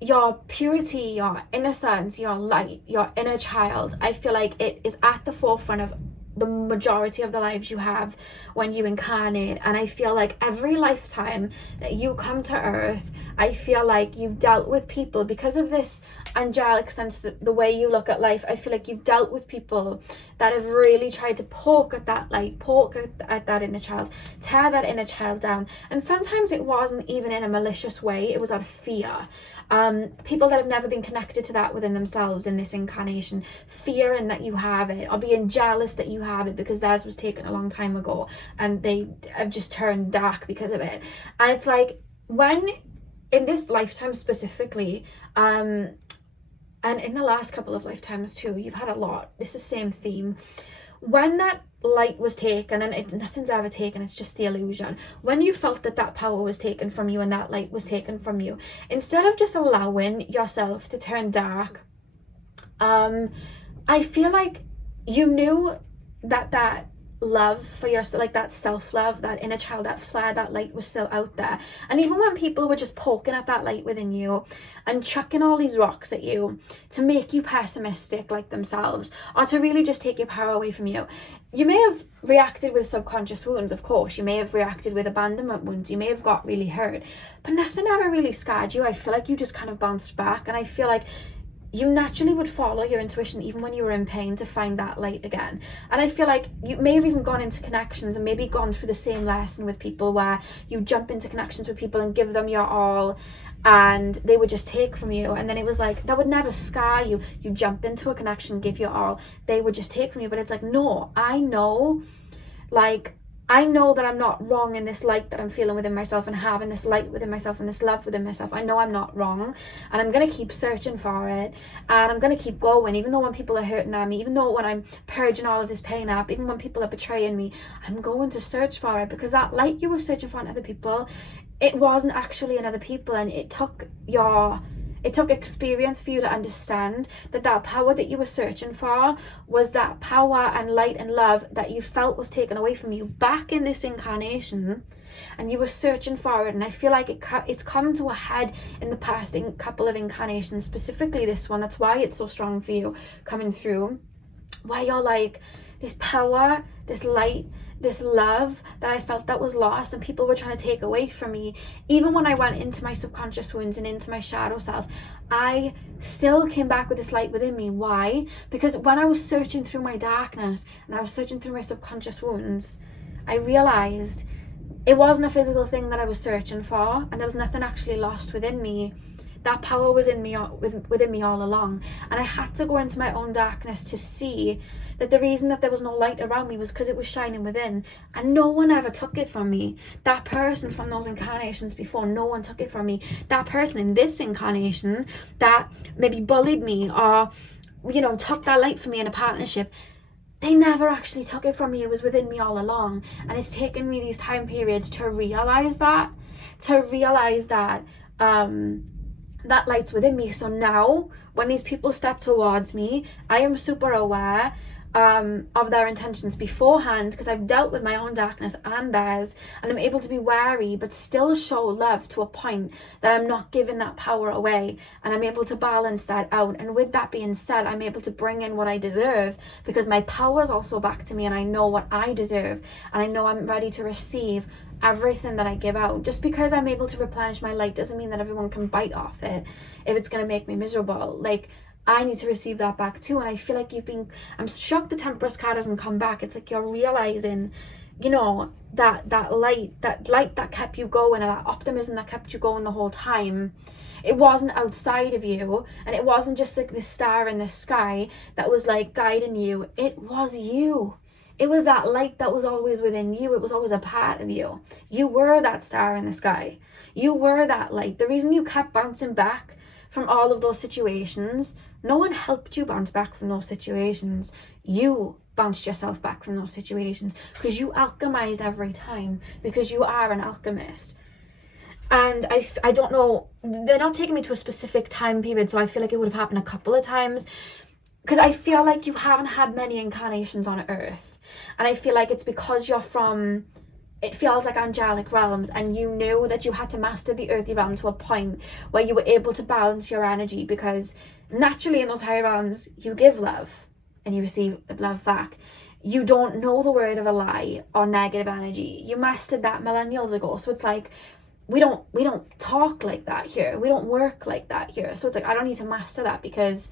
your purity, your innocence, your light, your inner child. I feel like it is at the forefront of the majority of the lives you have when you incarnate. And I feel like every lifetime that you come to earth, I feel like you've dealt with people because of this angelic sense, that the way you look at life, I feel like you've dealt with people that have really tried to poke at that light, poke at that inner child, tear that inner child down. And sometimes it wasn't even in a malicious way, it was out of fear. People that have never been connected to that within themselves in this incarnation, fearing that you have it, or being jealous that you have it because theirs was taken a long time ago and they have just turned dark because of it. And it's like, when in this lifetime specifically, and in the last couple of lifetimes too, you've had a lot, it's the same theme. When that light was taken, and nothing's ever taken, it's just the illusion. When you felt that power was taken from you and that light was taken from you, instead of just allowing yourself to turn dark, I feel like you knew that love for yourself, like that self-love, that inner child, that flare, that light was still out there. And even when people were just poking at that light within you and chucking all these rocks at you to make you pessimistic like themselves, or to really just take your power away from you, you may have reacted with subconscious wounds, of course. You may have reacted with abandonment wounds. You may have got really hurt, but nothing ever really scarred you. I feel like you just kind of bounced back, and I feel like you naturally would follow your intuition even when you were in pain to find that light again. And I feel like you may have even gone into connections and maybe gone through the same lesson with people where you jump into connections with people and give them your all, and they would just take from you. And then it was like, that would never scar you. You jump into a connection, give your all, they would just take from you. But it's like, no, I know that I'm not wrong in this light that I'm feeling within myself, and having this light within myself and this love within myself. I know I'm not wrong, and I'm going to keep searching for it, and I'm going to keep going, even though when people are hurting at me, even though when I'm purging all of this pain up, even when people are betraying me, I'm going to search for it, because that light you were searching for in other people, it wasn't actually in other people, and it took your It took experience for you to understand that that power that you were searching for was that power and light and love that you felt was taken away from you back in this incarnation, and you were searching for it. And I feel like it's come to a head in the past couple of incarnations, specifically this one. That's why it's so strong for you coming through, where you're like, this power, this light, this love that I felt that was lost and people were trying to take away from me. Even when I went into my subconscious wounds and into my shadow self, I still came back with this light within me. Why? Because when I was searching through my darkness and I was searching through my subconscious wounds, I realized it wasn't a physical thing that I was searching for, and there was nothing actually lost within me. That power was in me, within me all along. And I had to go into my own darkness to see that the reason that there was no light around me was because it was shining within. And no one ever took it from me. That person from those incarnations before, no one took it from me. That person in this incarnation that maybe bullied me or, took that light from me in a partnership, they never actually took it from me. It was within me all along. And it's taken me these time periods to realize that, that light's within me. So now when these people step towards me, I am super aware of their intentions beforehand, because I've dealt with my own darkness and theirs, and I'm able to be wary but still show love to a point that I'm not giving that power away, and I'm able to balance that out. And with that being said, I'm able to bring in what I deserve, because my power is also back to me, and I know what I deserve, and I know I'm ready to receive everything that I give out. Just because I'm able to replenish my light doesn't mean that everyone can bite off it if it's going to make me miserable. Like, I need to receive that back too. And I feel like I'm shocked the Temperance card hasn't come back. It's like you're realizing, that light that kept you going, and that optimism that kept you going the whole time. It wasn't outside of you, and it wasn't just like this star in the sky that was like guiding you. It was you. It was that light that was always within you. It was always a part of you. You were that star in the sky. You were that light. The reason you kept bouncing back from all of those situations, no one helped you bounce back from those situations. You bounced yourself back from those situations because you alchemized every time, because you are an alchemist. And I don't know, they're not taking me to a specific time period, so I feel like it would have happened a couple of times, because I feel like you haven't had many incarnations on Earth. And I feel like it's because you're from, it feels like angelic realms, and you knew that you had to master the earthly realm to a point where you were able to balance your energy, because naturally in those higher realms, you give love and you receive love back. You don't know the word of a lie or negative energy. You mastered that millennials ago. So it's like, we don't talk like that here. We don't work like that here. So it's like, I don't need to master that, because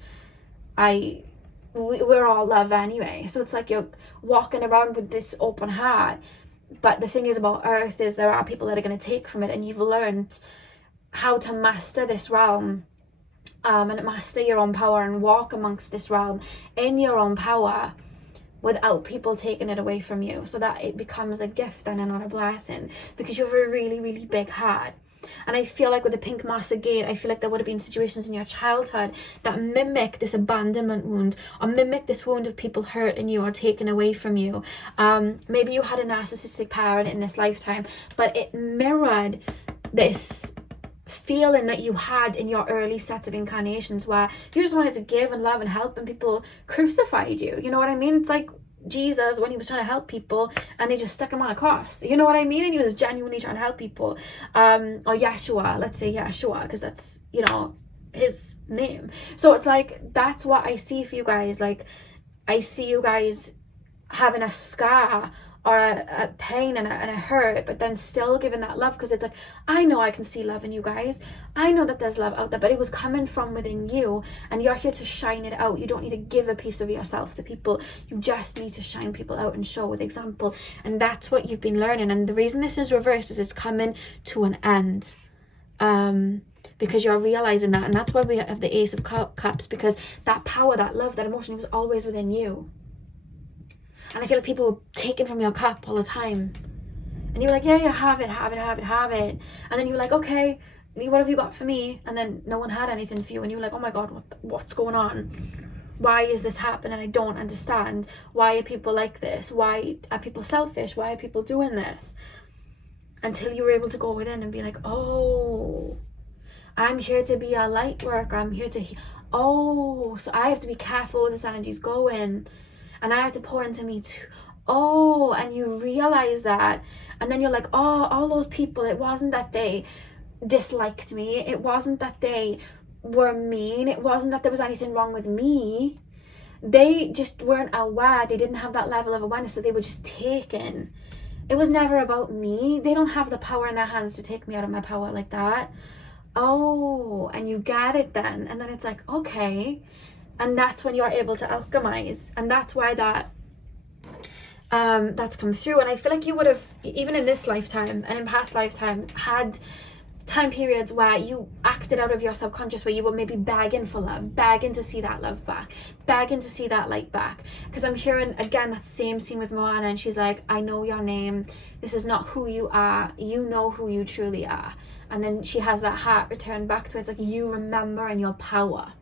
we're all love anyway. So it's like you're walking around with this open heart. But the thing is about Earth is there are people that are going to take from it, and you've learned how to master this realm, and master your own power and walk amongst this realm in your own power without people taking it away from you, so that it becomes a gift and not a blessing, because you have a really, really big heart. And I feel like with the pink master gate, I feel like there would have been situations in your childhood that mimic this abandonment wound, or mimic this wound of people hurting you or taking away from you. Maybe you had a narcissistic parent in this lifetime, but it mirrored this feeling that you had in your early sets of incarnations, where you just wanted to give and love and help, and people crucified you. You know what I mean? It's like Jesus when he was trying to help people and they just stuck him on a cross. You know what I mean? And he was genuinely trying to help people. Or Yeshua, let's say Yeshua, because that's, his name. So it's like, that's what I see for you guys. Like, I see you guys having a scar or a pain and a hurt, but then still giving that love, because it's like, I know I can see love in you guys. I know that there's love out there, but it was coming from within you, and you're here to shine it out. You don't need to give a piece of yourself to people. You just need to shine people out and show with example. And that's what you've been learning. And the reason this is reversed is it's coming to an end. Because you're realizing that, and that's why we have the Ace of Cups, because that power, that love, that emotion, it was always within you. And I feel like people were taking from your cup all the time. And you were like, yeah, have it. And then you were like, okay, what have you got for me? And then no one had anything for you. And you were like, oh my God, what's going on? Why is this happening? I don't understand. Why are people like this? Why are people selfish? Why are people doing this? Until you were able to go within and be like, oh, I'm here to be a light worker. I'm here to oh, so I have to be careful where this energy's going, and I have to pour into me too. Oh, and you realize that, and then you're like, oh, all those people, it wasn't that they disliked me, it wasn't that they were mean, it wasn't that there was anything wrong with me. They just weren't aware. They didn't have that level of awareness, so they were just taken. It was never about me. They don't have the power in their hands to take me out of my power like that. Oh, and you get it then. And then it's like, okay. And that's when you're able to alchemize. And that's why that's come through. And I feel like you would have, even in this lifetime and in past lifetime, had time periods where you acted out of your subconscious, where you were maybe begging for love, begging to see that love back, begging to see that light back. Because I'm hearing again that same scene with Moana, and she's like, I know your name, this is not who you are, you know who you truly are. And then she has that heart return back to it. It's like you remembering your power,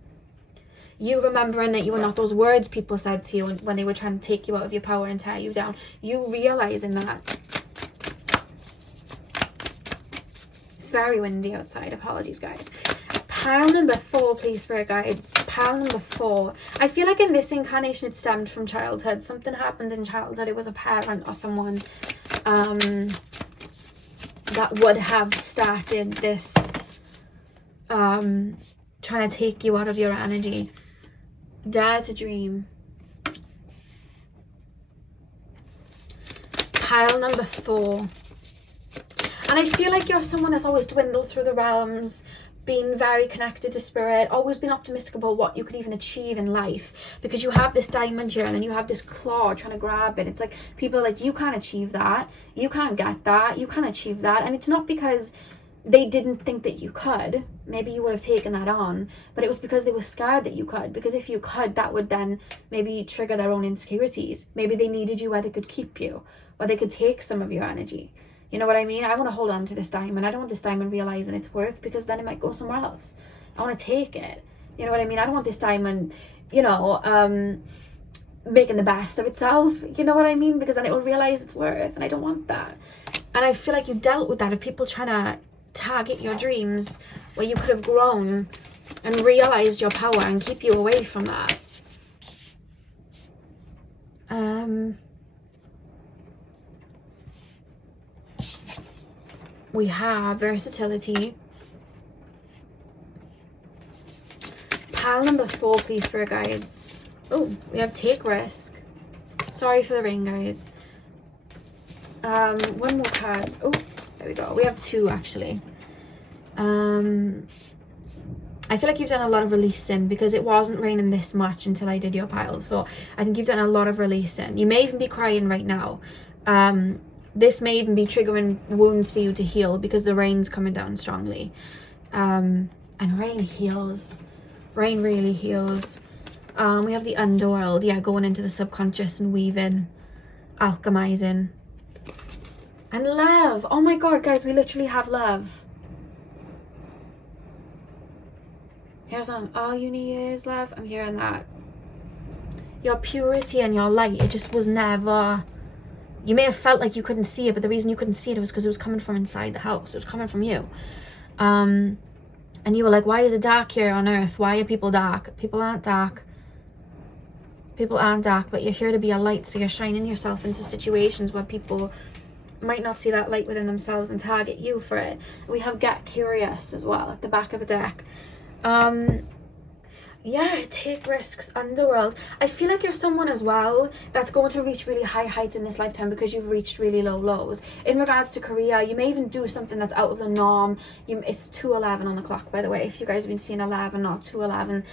you remembering that you were not those words people said to you when they were trying to take you out of your power and tear you down. You realizing that. Very windy outside, apologies guys. Pile number 4, please, spirit guides. Pile number 4. I feel like in this incarnation it stemmed from childhood. Something happened in childhood. It was a parent or someone that would have started this trying to take you out of your energy. Dare to dream. Pile number 4. And I feel like you're someone that's always dwindled through the realms, been very connected to spirit, always been optimistic about what you could even achieve in life, because you have this diamond here and then you have this claw trying to grab it. It's like people are like, you can't achieve that, you can't get that, you can't achieve that. And it's not because they didn't think that you could. Maybe you would have taken that on, but it was because they were scared that you could, because if you could, that would then maybe trigger their own insecurities. Maybe they needed you where they could keep you, where they could take some of your energy. You know what I mean? I want to hold on to this diamond. I don't want this diamond realizing its worth, because then it might go somewhere else. I want to take it. You know what I mean? I don't want this diamond, you know, making the best of itself. You know what I mean? Because then it will realize its worth, and I don't want that. And I feel like you dealt with that of people trying to target your dreams where you could have grown and realized your power and keep you away from that. We have versatility. Pile number 4, please, spirit guides. Oh, we have take risk. Sorry for the rain, guys. One more card. Oh, there we go. We have 2 actually. I feel like you've done a lot of releasing, because it wasn't raining this much until I did your pile. So I think you've done a lot of releasing. You may even be crying right now. This may even be triggering wounds for you to heal, because the rain's coming down strongly. And rain heals. Rain really heals. We have the underworld. Yeah, going into the subconscious and weaving, alchemizing. And love. Oh my god, guys, we literally have love. Here's on all you need is love. I'm hearing that. Your purity and your light, it just was never... You may have felt like you couldn't see it, but the reason you couldn't see it was because it was coming from inside the house. It was coming from you. And you were like, why is it dark here on earth? Why are people dark? People aren't dark. People aren't dark, but you're here to be a light. So you're shining yourself into situations where people might not see that light within themselves and target you for it. We have Get Curious as well at the back of the deck. Yeah, take risks, underworld. I feel like you're someone as well that's going to reach really high heights in this lifetime because you've reached really low lows. In regards to career, you may even do something that's out of the norm. It's 2:11 on the clock, by the way, if you guys have been seeing 11 or 2:11.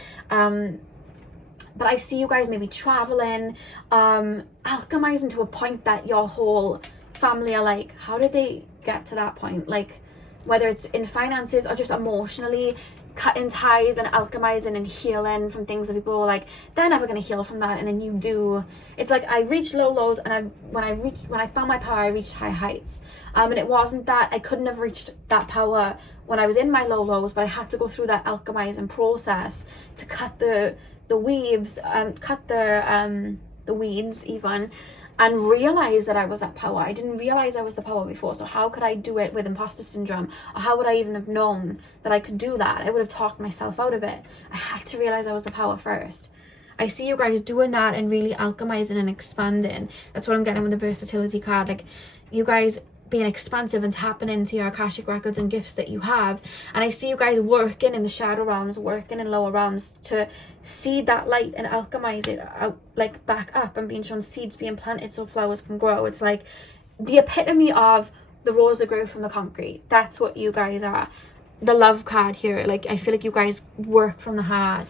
But I see you guys maybe traveling, alchemizing to a point that your whole family are like, how did they get to that point? Like, whether it's in finances or just emotionally, cutting ties and alchemizing and healing from things that people were like, they're never going to heal from that, and then you do. It's like I reached low lows, and when I found my power, I reached high heights. And it wasn't that I couldn't have reached that power when I was in my low lows, but I had to go through that alchemizing process to cut the weaves, cut the weeds even, and realize that I was that power. I didn't realize I was the power before, so how could I do it with imposter syndrome? Or how would I even have known that I could do that? I would have talked myself out of it. I had to realize I was the power first. I see you guys doing that and really alchemizing and expanding. That's what I'm getting with the versatility card. Like, you guys being expansive and tapping into your Akashic records and gifts that you have. And I see you guys working in the shadow realms, working in lower realms to seed that light and alchemize it out, like back up, and being shown seeds being planted so flowers can grow. It's like the epitome of the rose that grew from the concrete. That's what you guys are. The love card here, like, I feel like you guys work from the heart,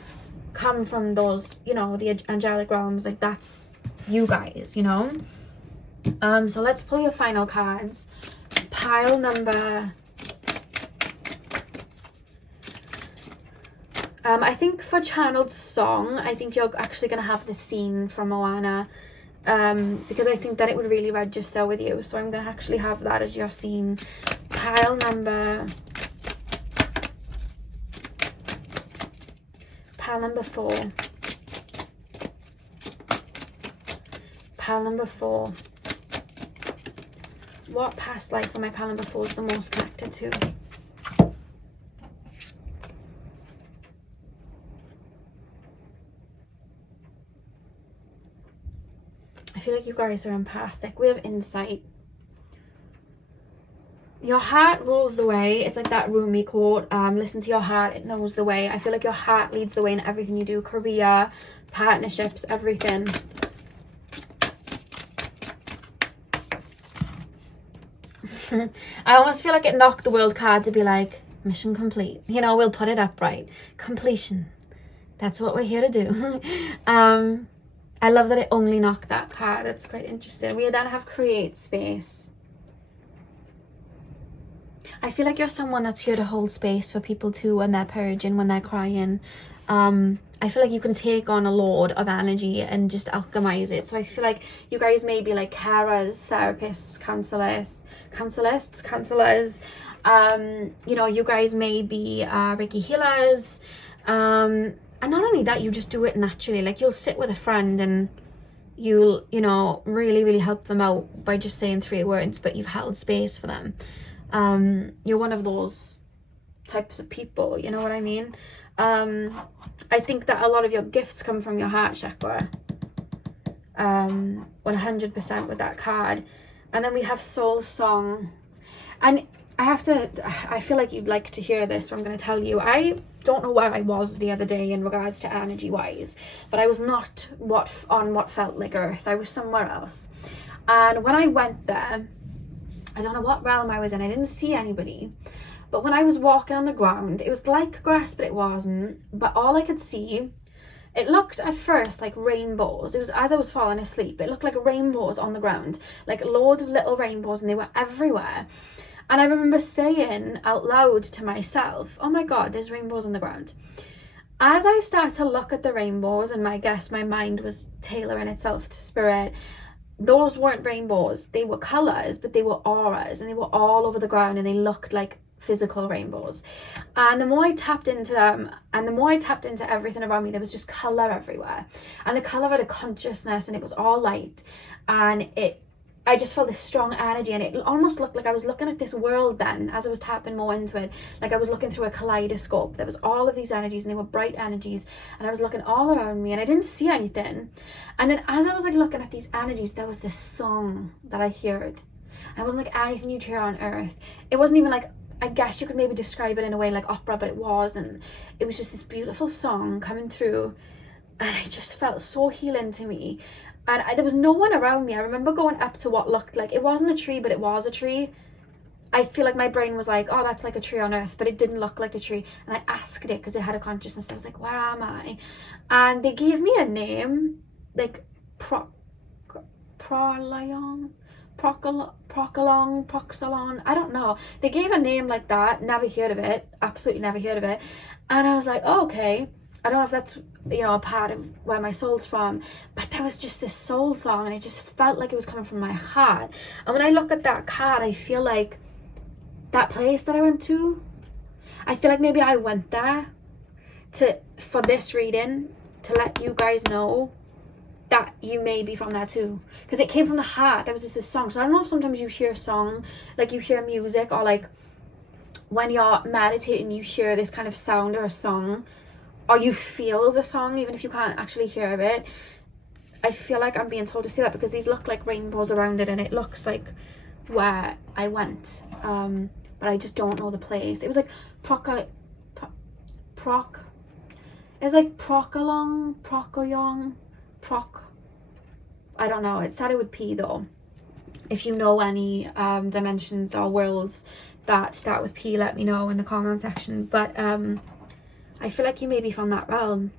come from those, you know, the angelic realms. Like, that's you guys, you know. So let's pull your final cards. Pile number I think for channeled song, I think you're actually going to have the scene from Moana, because I think that it would really register with you. So I'm going to actually have that as your scene. Pile number 4. Pile number 4. What past life for my pile number 4 is the most connected to? I feel like you guys are empathic. We have insight. Your heart rules the way. It's like that Rumi quote, listen to your heart, it knows the way. I feel like your heart leads the way in everything you do. Career, partnerships, everything. I almost feel like it knocked the world card to be like, mission complete. You know, we'll put it up right. Completion. That's what we're here to do. I love that it only knocked that card. That's quite interesting. We then have create space. I feel like you're someone that's here to hold space for people too when they're purging, when they're crying. I feel like you can take on a load of energy and just alchemize it. So I feel like you guys may be like carers, therapists, counselors. You know, you guys may be Reiki healers. And not only that, you just do it naturally. Like, you'll sit with a friend and you'll, you know, really, really help them out by just saying 3 words, but you've held space for them. You're one of those types of people, you know what I mean? I think that a lot of your gifts come from your heart chakra, 100% with that card. And then we have soul song, and I feel like you'd like to hear this, so I'm going to tell you. I don't know where I was the other day in regards to energy wise, but I was not on what felt like Earth. I was somewhere else. And when I went there, I don't know what realm I was in. I didn't see anybody. But when I was walking on the ground, it was like grass, but it wasn't. But all I could see, it looked at first like rainbows. It was as I was falling asleep. It looked like rainbows on the ground, like loads of little rainbows, and they were everywhere. And I remember saying out loud to myself, oh my God, there's rainbows on the ground. As I started to look at the rainbows, and I guess my mind was tailoring itself to spirit, those weren't rainbows. They were colours, but they were auras, and they were all over the ground, and they looked like physical rainbows. And the more I tapped into them, and the more I tapped into everything around me, there was just colour everywhere. And the colour had a consciousness, and it was all light. And I just felt this strong energy, and it almost looked like I was looking at this world then, as I was tapping more into it, like I was looking through a kaleidoscope. There was all of these energies, and they were bright energies, and I was looking all around me, and I didn't see anything. And then as I was like looking at these energies, there was this song that I heard. And it wasn't like anything you'd hear on Earth. It wasn't even like, I guess you could maybe describe it in a way like opera, but it wasn't. It was just this beautiful song coming through, and I just felt so healing to me. And there was no one around me. I remember going up to what looked like, it wasn't a tree, but it was a tree. I feel like my brain was like, oh, that's like a tree on Earth, but it didn't look like a tree. And I asked it because it had a consciousness. I was like, where am I? And they gave me a name, like Proxalon, I don't know. They gave a name like that, never heard of it, absolutely never heard of it. And I was like, oh, okay. I don't know if that's, you know, a part of where my soul's from, but there was just this soul song, and it just felt like it was coming from my heart. And when I look at that card, I feel like that place that I went to, I feel like maybe I went there for this reading, to let you guys know that you may be from that too, because it came from the heart. There was just this song. So I don't know if sometimes you hear a song, like you hear music, or like when you're meditating you hear this kind of sound or a song, or you feel the song even if you can't actually hear it. I feel like I'm being told to say that because these look like rainbows around it, and it looks like where I went, but I just don't know the place. It was like it's like I don't know. It started with P though. If you know any dimensions or worlds that start with P, let me know in the comment section. But I feel like you may be from that realm.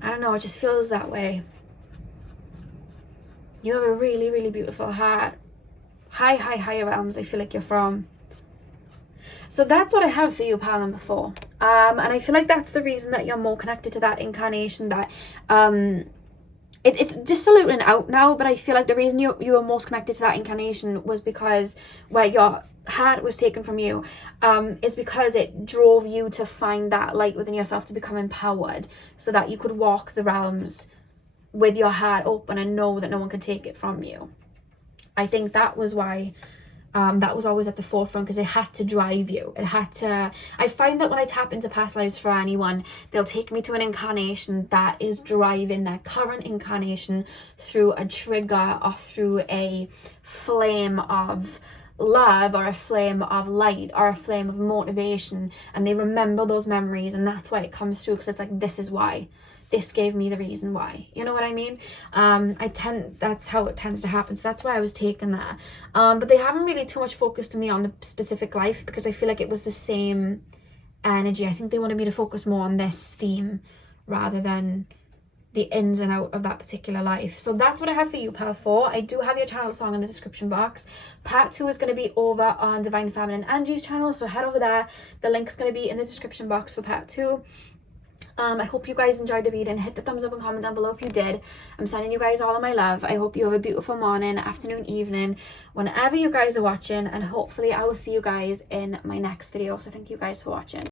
I don't know, it just feels that way. You have a really, really beautiful heart. Higher realms I feel like you're from. So that's what I have for you, pile number 4. And I feel like that's the reason that you're more connected to that incarnation, that it's dissoluting out now, but I feel like the reason you were most connected to that incarnation was because where your heart was taken from you, is because it drove you to find that light within yourself, to become empowered, so that you could walk the realms with your heart open and know that no one could take it from you. I think that was why that was always at the forefront, because it had to drive you. It had to. I find that when I tap into past lives for anyone, they'll take me to an incarnation that is driving their current incarnation through a trigger or through a flame of love or a flame of light or a flame of motivation, and they remember those memories, and that's why it comes through, because it's like, this is why. This gave me the reason why. You know what I mean? That's how it tends to happen. So that's why I was taken there. But they haven't really too much focused to me on the specific life, because I feel like it was the same energy. I think they wanted me to focus more on this theme rather than the ins and out of that particular life. So that's what I have for you, Pile 4. I do have your channel song in the description box. Part 2 is going to be over on Divine Feminine Angie's channel, so head over there. The link's going to be in the description box for part 2. I hope you guys enjoyed the reading. Hit the thumbs up and comment down below if you did. I'm sending you guys all of my love. I hope you have a beautiful morning, afternoon, evening, whenever you guys are watching, and hopefully I will see you guys in my next video. So thank you guys for watching.